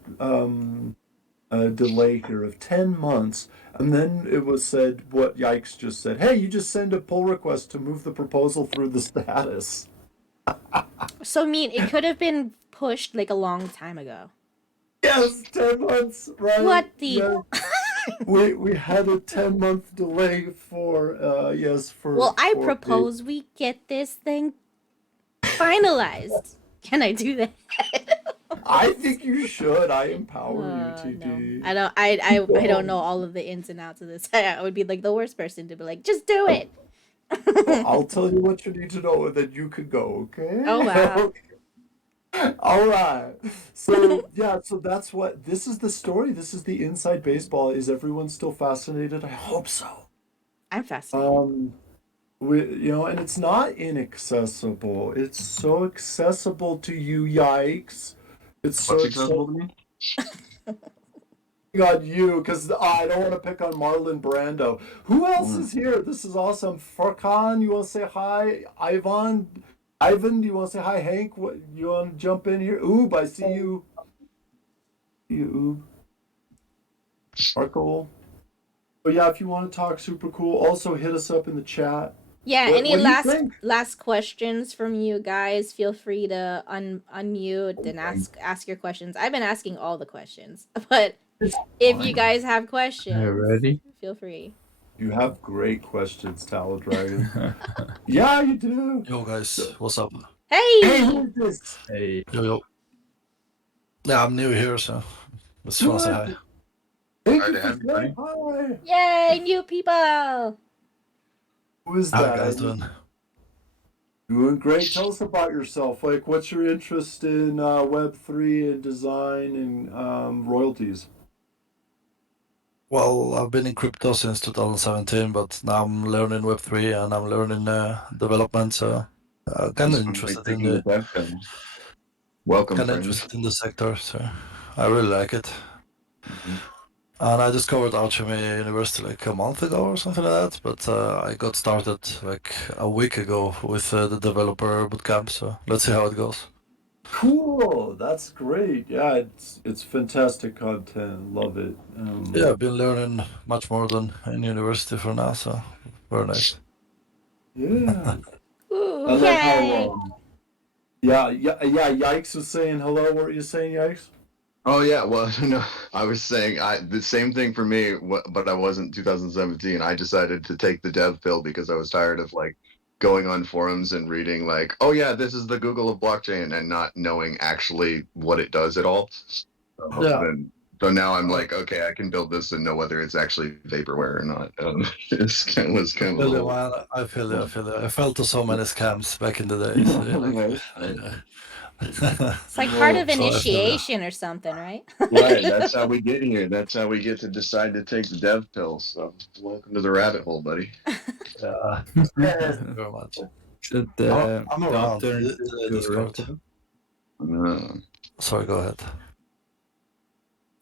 delay here of 10 months, and then it was said what Yikes just said. Hey, you just send a pull request to move the proposal through the status. So it could have been pushed like a long time ago. Yes, 10 months, right? What the? Yeah. we had a 10-month delay for Well, I for propose we get this thing finalized. Can I do that? I think you should. I empower you, No, TD. I don't. I don't know all of the ins and outs of this. I would be like the worst person to be like, just do it. Well, I'll tell you what you need to know, and then you can go. Okay. Oh wow. All right. So yeah, so that's what this is the story. This is the inside baseball. Is everyone still fascinated? I hope so. I'm fascinated. And it's not inaccessible. It's so accessible to you, yikes. It's so What's accessible accessible to me? on you because I don't want to pick on Marlon Brando. Who else is here? This is awesome. Farkan, you want to say hi? Ivan, do you want to say hi? Hank, what you want to jump in here? Oob, I see you. You, Oob. Marco. But yeah, if you want to talk super cool, also hit us up in the chat. Yeah. What Any do you last think? questions from you guys? Feel free to unmute and ask your questions. I've been asking all the questions, but It's if you fine. guys have questions, ready? feel free. You have great questions, Talon Dragon. Yeah, you do. Yo guys, what's up? Hey, Hey. who is this? Hey. Yo. Yeah, I'm new here, so just wanna say hi. Thank Hi you to for everybody. saying hi. Yay, new people. Who is How you that? guys doing? Doing great. Tell us about yourself. Like, what's your interest in Web3 and design and royalties? Well, I've been in crypto since 2017, but now I'm learning Web3 and I'm learning development, so kind of I'm interested in taking the the dev film. Welcome, friends. interested in the sector, so I really like it. Mhm. And I discovered Alchemy University like a month ago or something like that, but I got started like a week ago with the developer bootcamp, so let's see how it goes. Cool. That's great. Yeah, it's fantastic content. Love it. Yeah, I've been learning much more than in university for now, so very nice. Yeah. Ooh, I love how yay. yeah. Yikes was saying hello. What were you saying, Yikes? Oh yeah, well, no, I was saying the same thing for me, but I wasn't 2017. I decided to take the dev pill because I was tired of like going on forums and reading like, oh yeah, this is the Google of blockchain, and not knowing actually what it does at all. So Yeah, then, so now I'm like, okay, I can build this and know whether it's actually vaporware or not. Was kind of a feel you, little. man. I feel you. I feel you. I fell to so many scams back in the days. It's like part of So I feel you. initiation or something, right? Right, that's how we get here. That's how we get to decide to take the dev pill. So welcome to the rabbit hole, buddy. Yeah, Yes. very much. Should I'm the around. alternative to a red Discord. pill? Uh, Sorry, go ahead.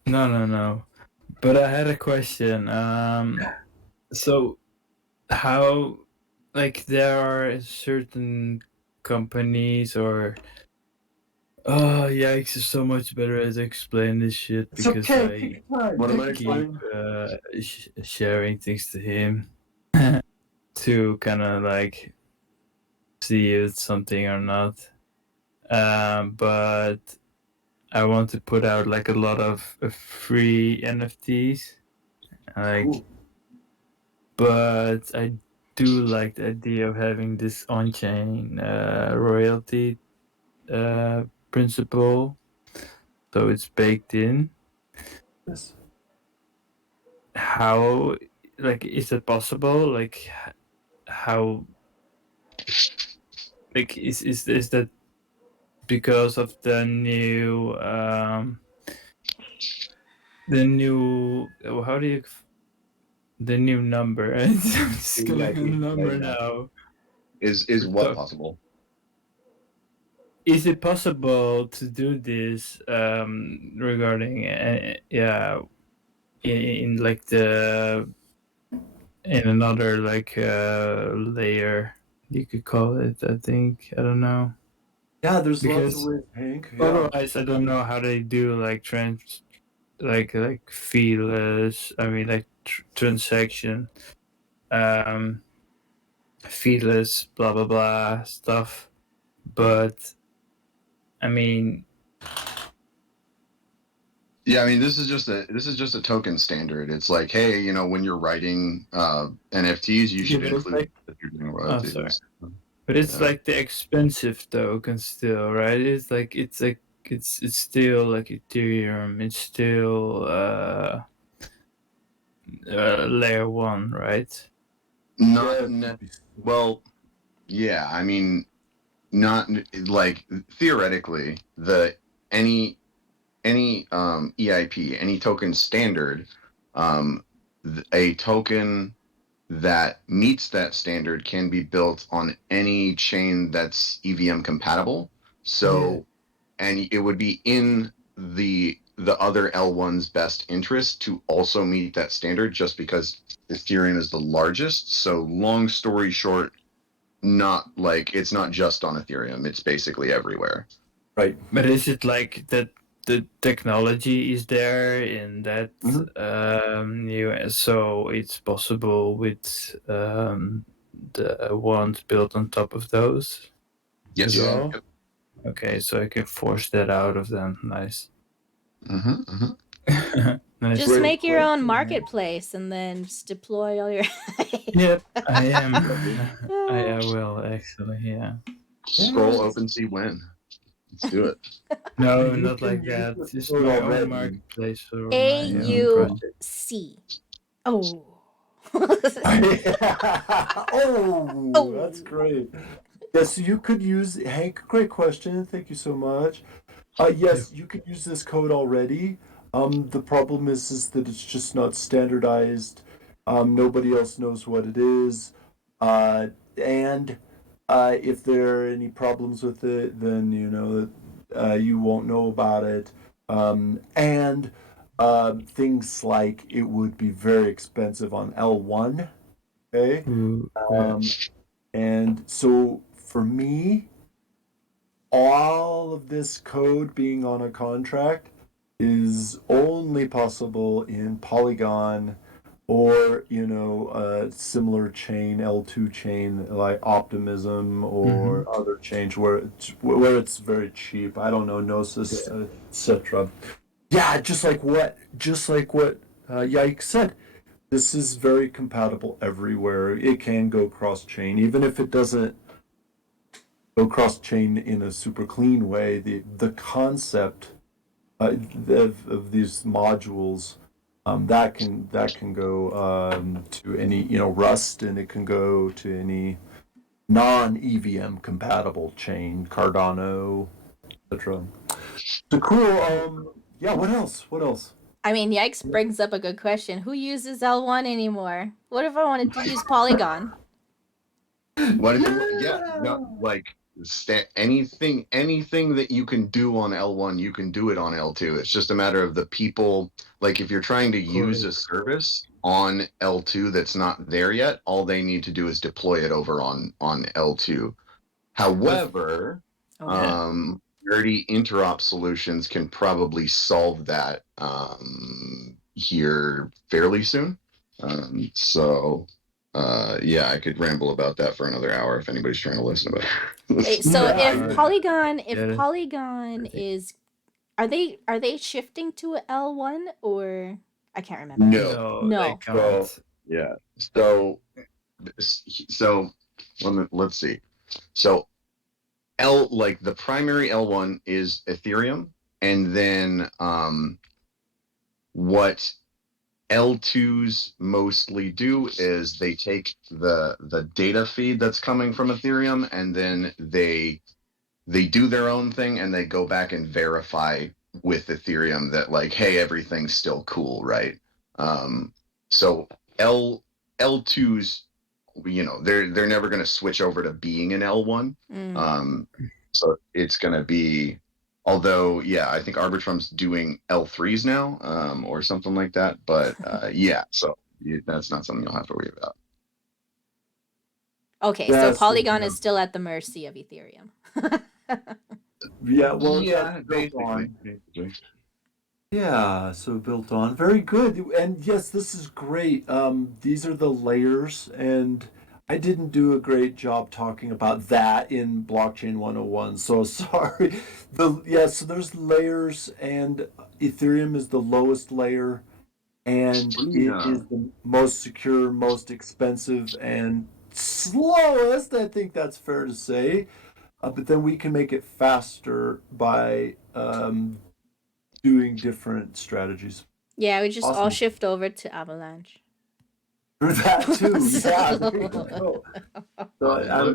No. But I had a question. So how, like, there are certain companies or yikes is so much better as explain this shit It's because okay. Take your time. What am I Take your keep time. sharing things to him to kind of like see if it's something or not. But I want to put out like a lot of free NFTs, like, Cool. but I do like the idea of having this on-chain royalty principle, so it's baked in. Yes. How, like, is it possible? Like, how, like, is that because of the new how do you the new number? I'm just calling a number now. is what possible? Is it possible to do this regarding in like the in another like layer you could call it, I think, I don't know, Yeah, there's lots of because ways, Hank. Yeah. otherwise I don't know how they do like like feeless, I mean, like transaction um feeless blah blah blah stuff, but I mean, Yeah, I mean, this is just a token standard. It's like, hey, when you're writing NFTs, you Yeah, should but it's include like, that you're doing oh, sorry. royalties. But it's Yeah. like the expensive token still, right? It's still like Ethereum. It's still layer one, right? Not Yeah, well, yeah. I mean, not like theoretically, any EIP, any token standard, a token that meets that standard can be built on any chain that's EVM compatible. So, and it would be in the other L1's best interest to also meet that standard, just because Ethereum is the largest. So, long story short, not like it's not just on Ethereum; it's basically everywhere. right. But is it like that the technology is there in that so it's possible with the ones built on top of those Yes. as well? Yep. Okay, so I can force that out of them. Nice. Nice. Just Great make your own question. marketplace and then just deploy all your. Yep, I am. I will actually, yeah. Scroll OpenSea win. Let's do it. No, You not can like use that. this Just code my already. own marketplace for my own AUC. project. Oh. Oh, that's great. Yes, you could use Hank. Great question. Thank you so much. Yes, you could use this code already. The problem is that it's just not standardized. Nobody else knows what it is. And if there are any problems with it, then you won't know about it. And things like it would be very expensive on L1. Okay. Ooh, yeah. And so for me, all of this code being on a contract is only possible in Polygon or a similar chain, L2 chain like Optimism or other chains where it's very cheap. I don't know, Gnosis, etc. Yeah, just like what Yike said. This is very compatible everywhere. It can go cross chain, even if it doesn't go cross chain in a super clean way. The concept of these modules that can go to any Rust, and it can go to any non EVM compatible chain, Cardano, etc. So cool. Yeah. What else? What else? I mean, Yikes brings up a good question. Who uses L1 anymore? What if I wanted to use Polygon? What if no, like anything that you can do on L1, you can do it on L2. It's just a matter of the people. Like if you're trying to use a service on L2 that's not there yet, all they need to do is deploy it over on L2. However, Okay. dirty interop solutions can probably solve that here fairly soon. Yeah, I could ramble about that for another hour if anybody's trying to listen to it. Wait, so Yeah, if Yeah. Polygon is, are they shifting to L1 or I can't remember. No. No, they No. can't. Yeah. So let's see. So like the primary L1 is Ethereum, and then what L2s mostly do is they take the data feed that's coming from Ethereum, and then they do their own thing, and they go back and verify with Ethereum that, like, hey, everything's still cool, right? So L2s, they're never going to switch over to being an L1. So it's going to be, although, yeah, I think Arbitrum's doing L3s now, or something like that. But yeah, so that's not something you'll have to worry about. Okay, so Yes, Polygon is still at the mercy of Ethereum. yeah. Well, Yeah, built on. basically. Yeah, so built on. Very good. And yes, this is great. These are the layers, and I didn't do a great job talking about that in Blockchain 101. So sorry. So there's layers, and Ethereum is the lowest layer, and it is the most secure, most expensive, and slowest. I think that's fair to say. But then we can make it faster by doing different strategies. Yeah, we just all Awesome. shift over to Avalanche. For that too, yeah. There you So- go. So,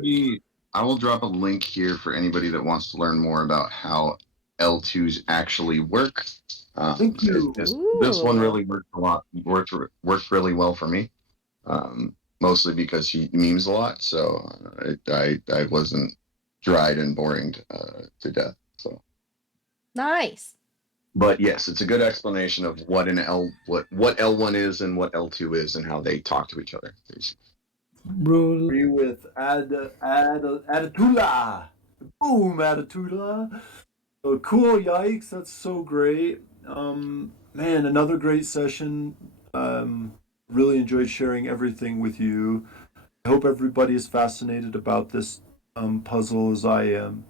I will drop a link here for anybody that wants to learn more about how L2s actually work. Thank you. This one Ooh. really worked really well for me, mostly because he memes a lot, so I wasn't dried and boring to death. So, Nice. but yes, it's a good explanation of what L1 is and what L2 is and how they talk to each other. Rule. agree with Adatula. Boom, Adatula. So cool, yikes, that's so great. Man, another great session. Really enjoyed sharing everything with you. I hope everybody is fascinated about this puzzle as I am.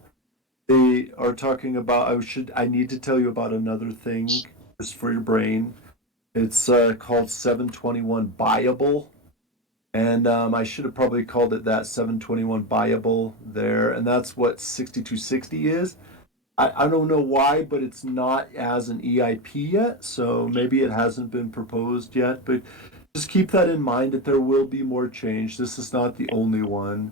They are talking about. I need to tell you about another thing just for your brain. It's called 721 Buyable. And I should have probably called it that 721 Buyable there. And that's what 6260 is. I don't know why, but it's not as an EIP yet. So maybe it hasn't been proposed yet. But just keep that in mind that there will be more change. This is not the only one.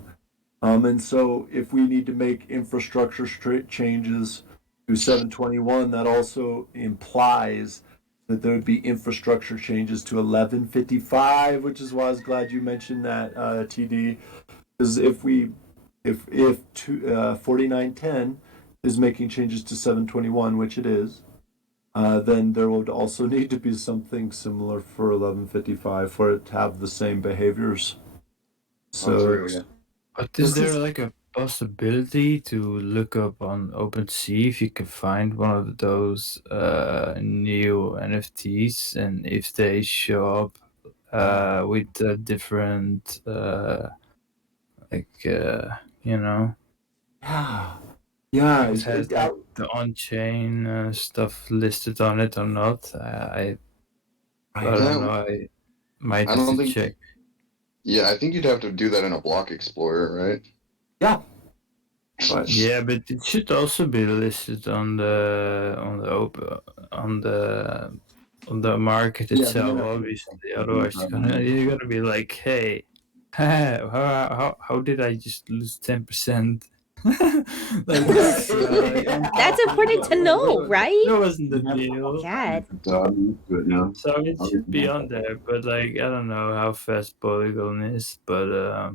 And so if we need to make infrastructure changes to 721, that also implies that there would be infrastructure changes to 1155, which is why I was glad you mentioned that, TD. Because if 4910 is making changes to 721, which it is, then there would also need to be something similar for 1155 for it to have the same behaviors. So But is there like a possibility to look up on OpenSea if you can find one of those new NFTs and if they show up with different you know, yeah, it has like the on-chain stuff listed on it or not? I don't know. I might have to check. Yeah, I think you'd have to do that in a block explorer, right? Yeah. But Yeah, but it should also be listed on the market itself, obviously. Otherwise, you're gonna be like, hey, how did I just lose 10%? Like this, That's important to know, right? That wasn't the deal. God. So it should be on there, but like I don't know how fast Polygon is, but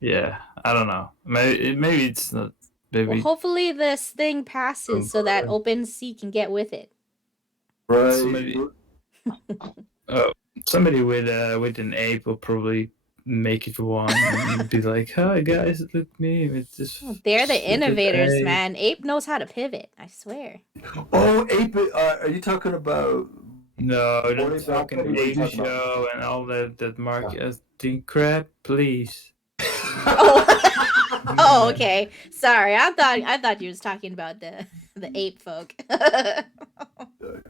yeah, I don't know. Maybe it's not. Maybe Well, hopefully this thing passes so that OpenSea can get with it. somebody with an ape will probably make it one and be like, "Hi guys, look me with this." They're the stupid innovators, ape." man. Ape knows how to pivot. I swear. Oh, Ape! Are you talking about? No, Bored don't Ape fucking Yacht? What are you ape talking about? show and all that marketing crap, please. Oh, okay. Sorry, I thought you was talking about the ape folk.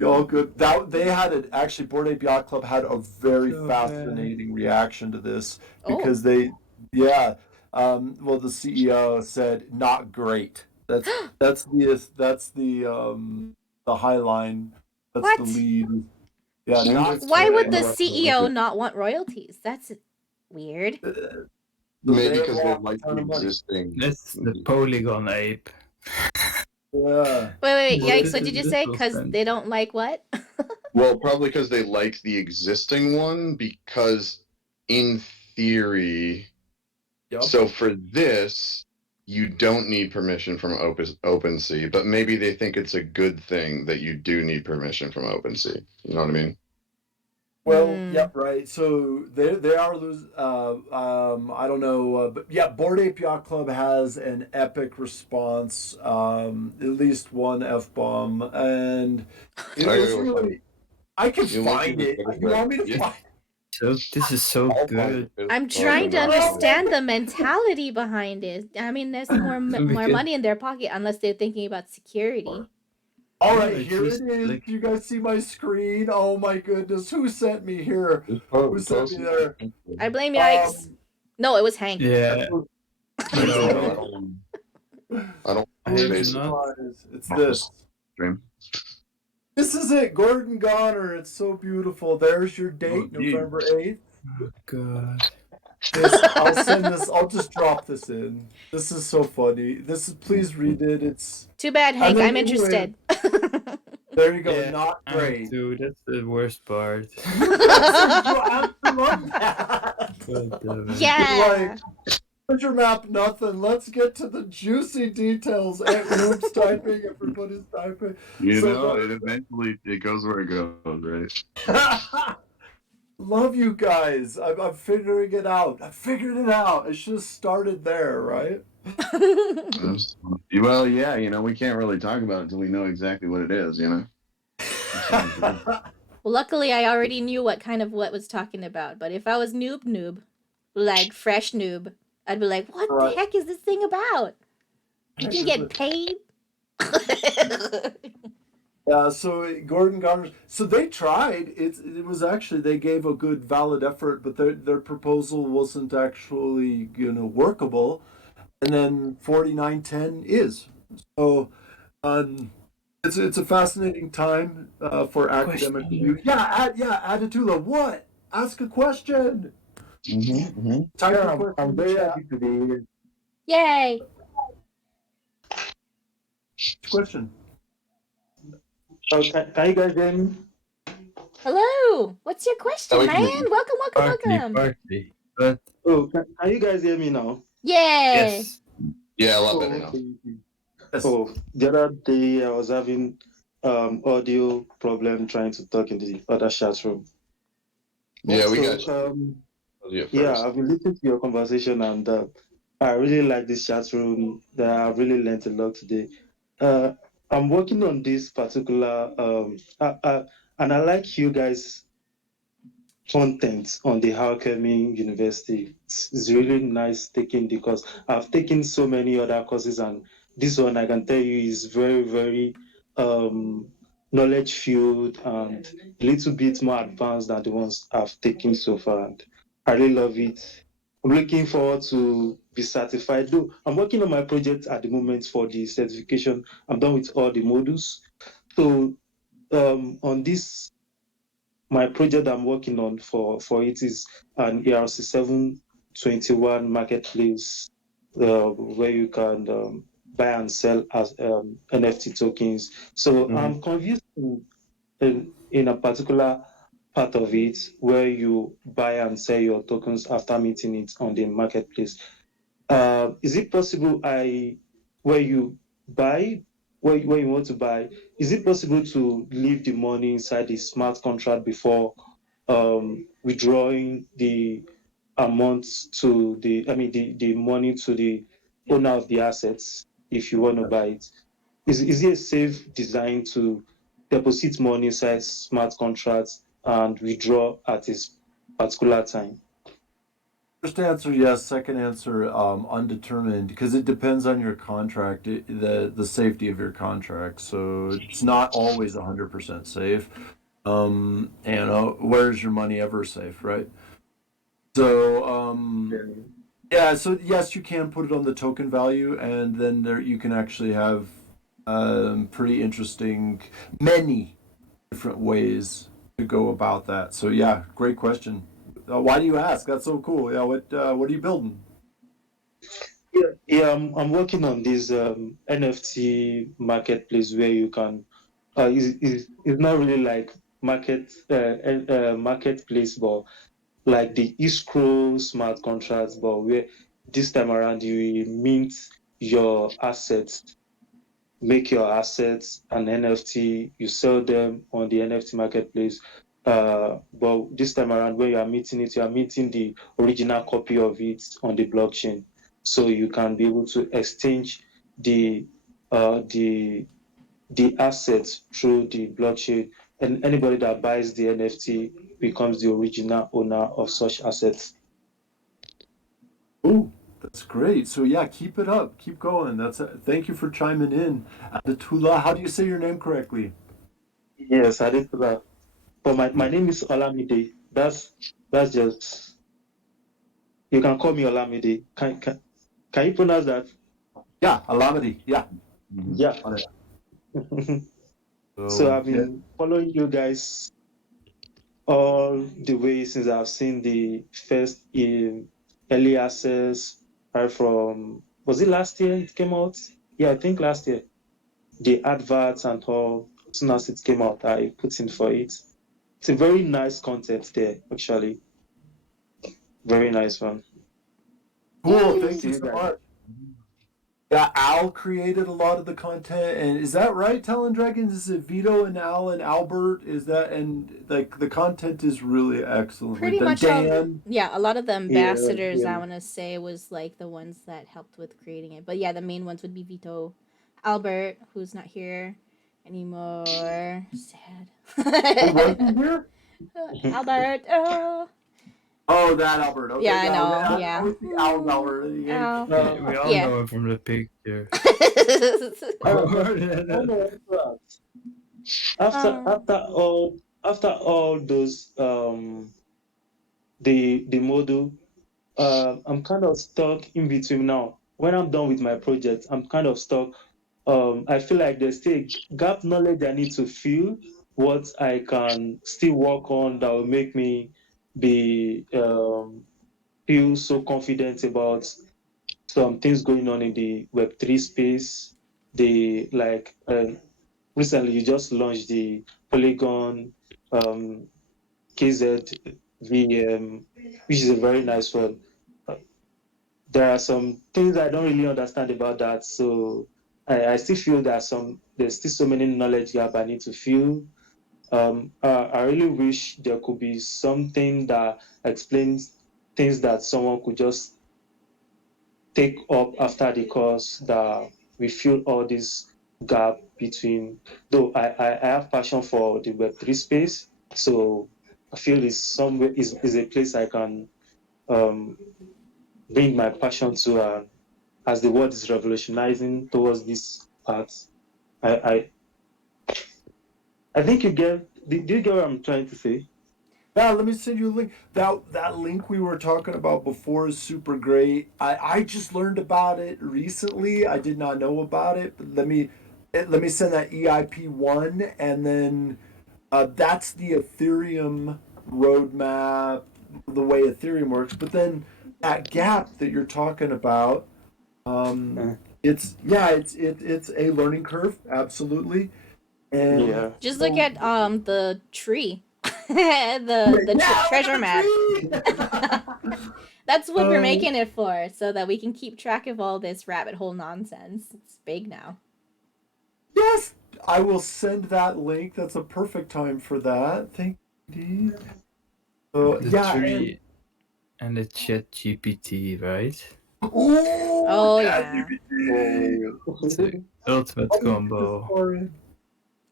All good. They had actually Bored Ape Yacht Club had a very So fascinating reaction to this Oh. because well, the CEO said not great. That's the high line. That's What? the lead. Yeah, not Why would the great. CEO not want royalties? That's weird. Maybe because they lost like a ton the of money. existing. That's the Polygon ape. Yeah. Wait. Well, Yikes! What did you say? this Because was they don't like what? Well, probably because they like the existing one, because in theory, Yep. so for this, you don't need permission from OpenSea, but maybe they think it's a good thing that you do need permission from OpenSea. You know what I mean? Well, yep, right. So they are losing. I don't know, but yeah, Bored Ape Yacht Club has an epic response. At least one f-bomb, and it was really. I can find it. You want me to find? So this is so good. I'm trying to understand the mentality behind it. I mean, there's more money in their pocket unless they're thinking about security. All No, right, it's here just it is. like You guys see my screen? Oh my goodness, who sent me here? Just Who sent me there? I blame Yikes. No, it was Hank. yeah, I no, don't. I don't I have space not. It's off the this. stream. This is it, Gordon Goner. It's so beautiful. There's your date, Oh, geez. November 8th. Oh God. I'll send this. I'll just drop this in. This is so funny. Please read it. It's Too bad, Hank. then I'm anyway- interested. there you go. Yeah, Not I am great. too. That's the worst part. You guys love that. God damn it. Yeah. Treasure map, nothing. Let's get to the juicy details. Noob's typing. Everybody's typing. You So know, it eventually it goes where it goes, right? Love you guys. I'm figuring it out. I figured it out. I should have started there, right? Well, yeah, you know, we can't really talk about it until we know exactly what it is, you know. Well, luckily, I already knew what was talking about. But if I was noob, like fresh noob, I'd be like, "What Right. the heck is this thing about? You can get paid." Yeah, so Gordon Goddard. So they tried. It was actually they gave a good valid effort, but their proposal wasn't actually workable. And then 4910 is. So it's a fascinating time for academic review. Yeah, Adatula, what? Ask a question. Type a question I'm in the very chat. happy to be here. Yay! Question. Oh, can you guys hear me? Hello. What's your question, we man? can hear you. Welcome. Partly. But Oh, can you guys hear me now? Yay! yes. Yeah, a lot Oh, better now. okay. Yes. Oh, the other day I was having audio problem trying to talk in the other chat room. Yeah, we So, got you. yeah, I've been listening to your conversation and I really like this chat room. That I've really learned a lot today. I'm working on this particular and I like you guys content on the Alchemy University. It's really nice taking because I've taken so many other courses and this one I can tell you is very, very knowledge filled and a little bit more advanced than the ones I've taken so far. And I really love it. I'm looking forward to be certified. Though I'm working on my project at the moment for the certification. I'm done with all the modules. So on this my project I'm working on for it is an ERC 721 marketplace where you can buy and sell as NFT tokens. So I'm confused in a particular part of it where you buy and sell your tokens after minting it on the marketplace. Is it possible where you buy where you want to buy, is it possible to leave the money inside the smart contract before withdrawing the amount to the money to the owner of the assets if you want to buy it? Is it a safe design to deposit money inside smart contracts and withdraw at a particular time? First answer, yes. Second answer, undetermined, because it depends on your contract, the safety of your contract. So it's not always 100% safe. And where's your money ever safe, right? So yeah. So yes, you can put it on the token value, and then there you can actually have pretty interesting, many different ways to go about that. So yeah, great question. Why do you ask? That's so cool. Yeah, what are you building? Yeah, I'm working on this NFT marketplace where you can. It's not really like marketplace, but like the escrow smart contracts, but where this time around you mint your assets, make your assets an NFT, you sell them on the NFT marketplace. But this time around, when you are minting it, you are minting the original copy of it on the blockchain, so you can be able to exchange the uh, the the assets through the blockchain, and anybody that buys the NFT becomes the original owner of such assets. Ooh, That's great. So yeah, keep it up. Keep going. Thank you for chiming in. Adatula, how do you say your name correctly? Yes, I did that. But my name is Olamide. That's just, you can call me Olamide. Can you pronounce that? Yeah, Alamedi. Yeah. Yeah. On it. So So I've been following you guys all the way since I've seen the first in early access, right from, was it last year it came out? Yeah, I think last year. The adverts and all, as soon as it came out, I put in for it. It's a very nice content there, actually. Very nice one. cool. Yay. Thank See you you so guys. much. Yeah, Al created a lot of the content, and is that right, Talon Dragons? Is it Vito and Al and Albert? Is that, and like the content is really excellently Pretty done. much all, Dan, yeah, a lot of the ambassadors, I Yeah. want to say, was like the ones that helped with creating it. But yeah, the main ones would be Vito, Albert, who's not here anymore. who Sad. wasn't here? Albert. Oh. Oh, that Albert. Yeah, Okay, I yeah. know. I Yeah. always see Al's Albert. Al. We all Yeah. know him from the picture. I know after all those the model, I'm kind of stuck in between now. When I'm done with my project, I'm kind of stuck. I feel like there's still a gap knowledge I need to fill, what I can still work on that will make me be feel so confident about some things going on in the Web3 space. The like recently you just launched the Polygon KZ VM, which is a very nice one. There are some things I don't really understand about that, so I still feel there's still so many knowledge gap I need to fill. I really wish there could be something that explains things that someone could just take up after the course that we fill all this gap between, though I have passion for the Web3 space, so I feel is a place I can bring my passion to, as the world is revolutionizing towards this path. I I think you get, do you get what I'm trying to say? Yeah, let me send you a link. That link we were talking about before is super great. I just learned about it recently. I did not know about it, but let me send that EIP1, and then that's the Ethereum roadmap, the way Ethereum works. But then that gap that you're talking about, Uh, it's a learning curve, absolutely. And yeah. Just look so at the tree. the yeah, look treasure map. at the tree. That's what we're making it for, so that we can keep track of all this rabbit hole nonsense. It's big now. Yes, I will send that link. That's a perfect time for that. Thank you. So The yeah, tree and the chat GPT, right? ooh, Oh, yeah. ChatGPT. It's the ultimate Oh, this combo. for-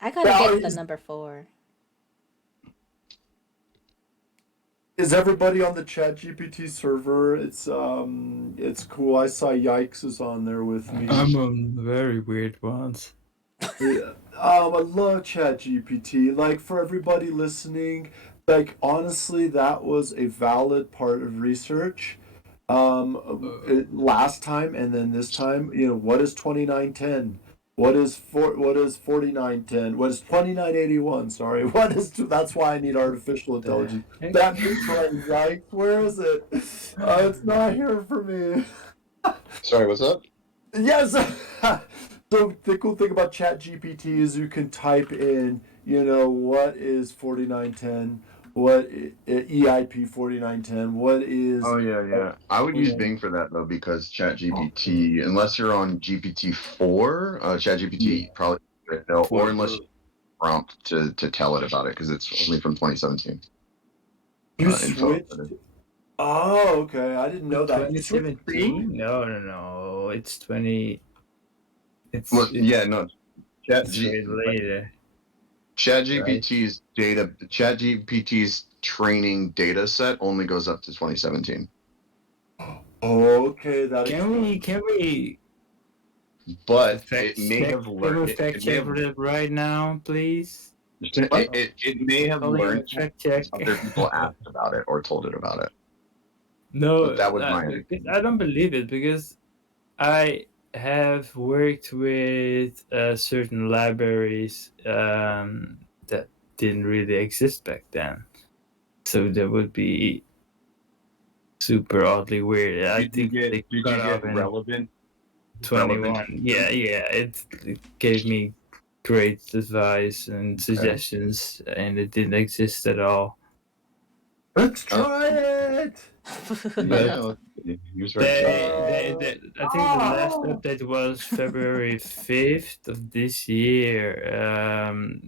I gotta Now, get the is, number 4. is everybody on the ChatGPT server? It's cool. I saw Yikes is on there with me. I'm on very weird ones. Yeah. I love ChatGPT. Like for everybody listening, like honestly, that was a valid part of research. Last time and then this time, what is 2910? What is 4910? What is 2981? Sorry. That's why I need artificial intelligence. That means right, right? Where is it? It's not here for me. Sorry, what's up? Yes. So the cool thing about ChatGPT is you can type in, what is 4910, what EIP 4910, what is. Oh yeah. I would use Bing for that though, because ChatGPT, unless you're on GPT-4, ChatGPT probably would know, or unless you prompt to tell it about it, because it's only from 2017. You Info. switched. Oh, okay. I didn't know that. You switched to Bing? 2017? No. It's 20. Well, yeah, no. It's way later. ChatGPT's ChatGPT's training data set only goes up to 2017. Okay, that Can we But fact it may check? have Can we learned. fact check it right now, please? It may have Calling learned. a fact check. Other people asked about it or told it about it. No, But that was my because I don't believe it, because I have worked with certain libraries that didn't really exist back then, so that would be super oddly weird. I think they cut off in relevant? 21. Yeah, it gave me great advice and suggestions, and it didn't exist at all. Let's try it. Yeah, he was very I think the last update was February 5th of this year.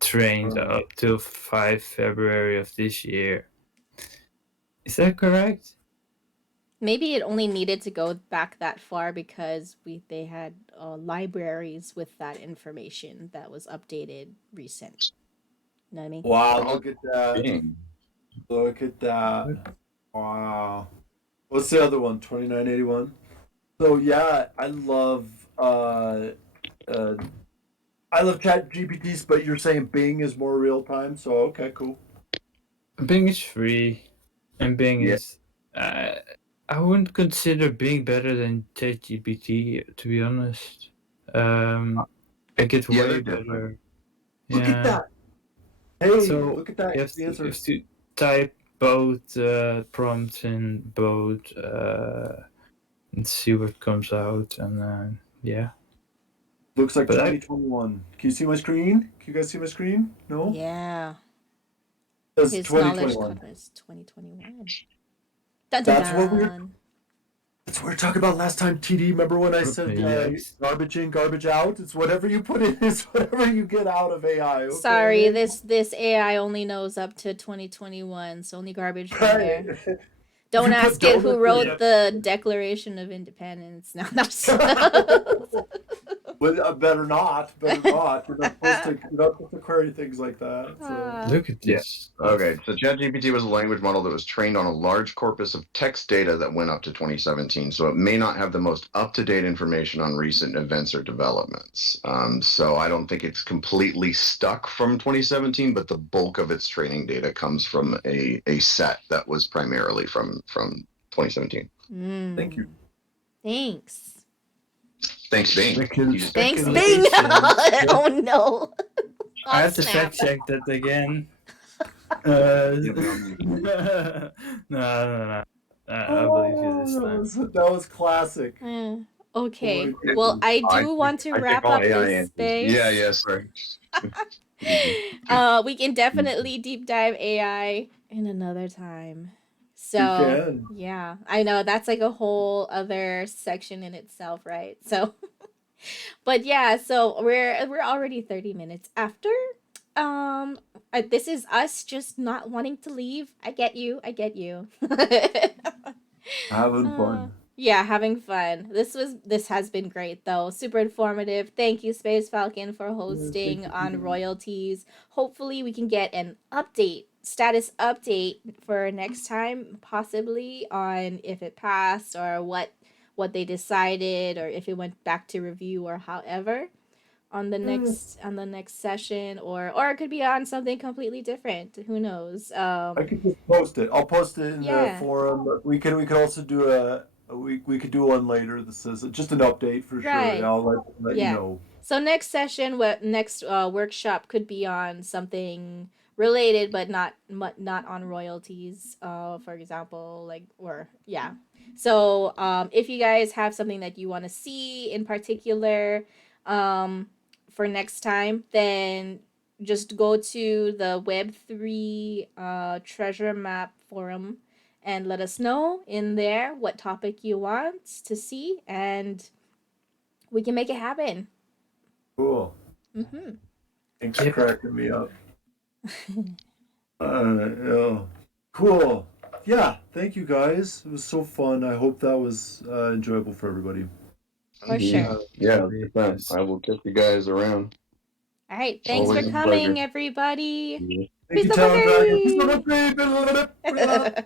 Trained up to 5 February of this year. Is that correct? Maybe it only needed to go back that far because they had libraries with that information that was updated recent. You know what I mean? Wow, look at that. Dang. Look at that. Wow. What's the other one? 2981. So yeah, I love Chat GPTs, but you're saying Bing is more real time, so okay, cool. Bing is free, and Bing is. I wouldn't consider Bing better than ChatGPT, to be honest. I get Yeah, way they're different. better. Look Yeah. at that. Hey, So look at that. You have The answer. to type both prompts in both and see what comes out, and then yeah. Looks like But 2021. Can you see my screen? Can you guys see my screen? No? Yeah. It says His knowledge 2021. cutoff is 2021. Dun, dun, That's what dun. That's what we were talking about last time, TD. Remember when I said Yes. garbage in, garbage out? It's whatever you put in, it's whatever you get out of AI. Okay? Sorry, this AI only knows up to 2021, so only garbage from there. Right. Don't You put ask it who donuts in wrote it. the Declaration of Independence. No, no. Well, better not. You're not supposed to query things like that. So. Look at this. Okay, so ChatGPT was a language model that was trained on a large corpus of text data that went up to 2017. So it may not have the most up-to-date information on recent events or developments. So I don't think it's completely stuck from 2017, but the bulk of its training data comes from a set that was primarily from 2017. Thank you. Thanks. Thanks, Bing. Thanks, Bing. Oh no. I have to snap. fact check that again. No. I believe you this time. That was classic. Okay. Oh my Well, I I do want to think wrap all up AI this answers. space. Yeah, sorry. We can definitely deep dive AI in another time. So can. yeah, I know that's like a whole other section in itself, right? So but yeah, so we're already 30 minutes after. This is us just not wanting to leave. I get you. Having fun. Yeah, having fun. This has been great though. Super informative. Thank you, Space Falcon, for hosting on Royalties. Hopefully we can get an status update for next time, possibly on if it passed or what they decided, or if it went back to review, or however on the next session, or it could be on something completely different. Who knows? I could just post it. I'll post it in the forum. We could also do we could do one later. This is just an update for Right. sure. I'll let you know. So next session, next workshop could be on something related, but not on royalties. For example, So if you guys have something that you want to see in particular, for next time, then just go to the Web3 treasure map forum and let us know in there what topic you want to see, and we can make it happen. Cool. Mm-hmm. Thanks for cracking me up. Cool. Yeah, thank you guys. It was so fun. I hope that was enjoyable for everybody. For sure. Yeah, I will catch you guys around. All right. Thanks Always for a coming, pleasure. everybody. Thank you, Peace Talon out, Dragon. buddy.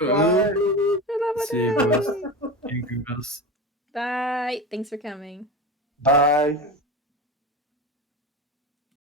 Bye. See you, boys. Thank you, guys. Bye. Thanks for coming. Bye.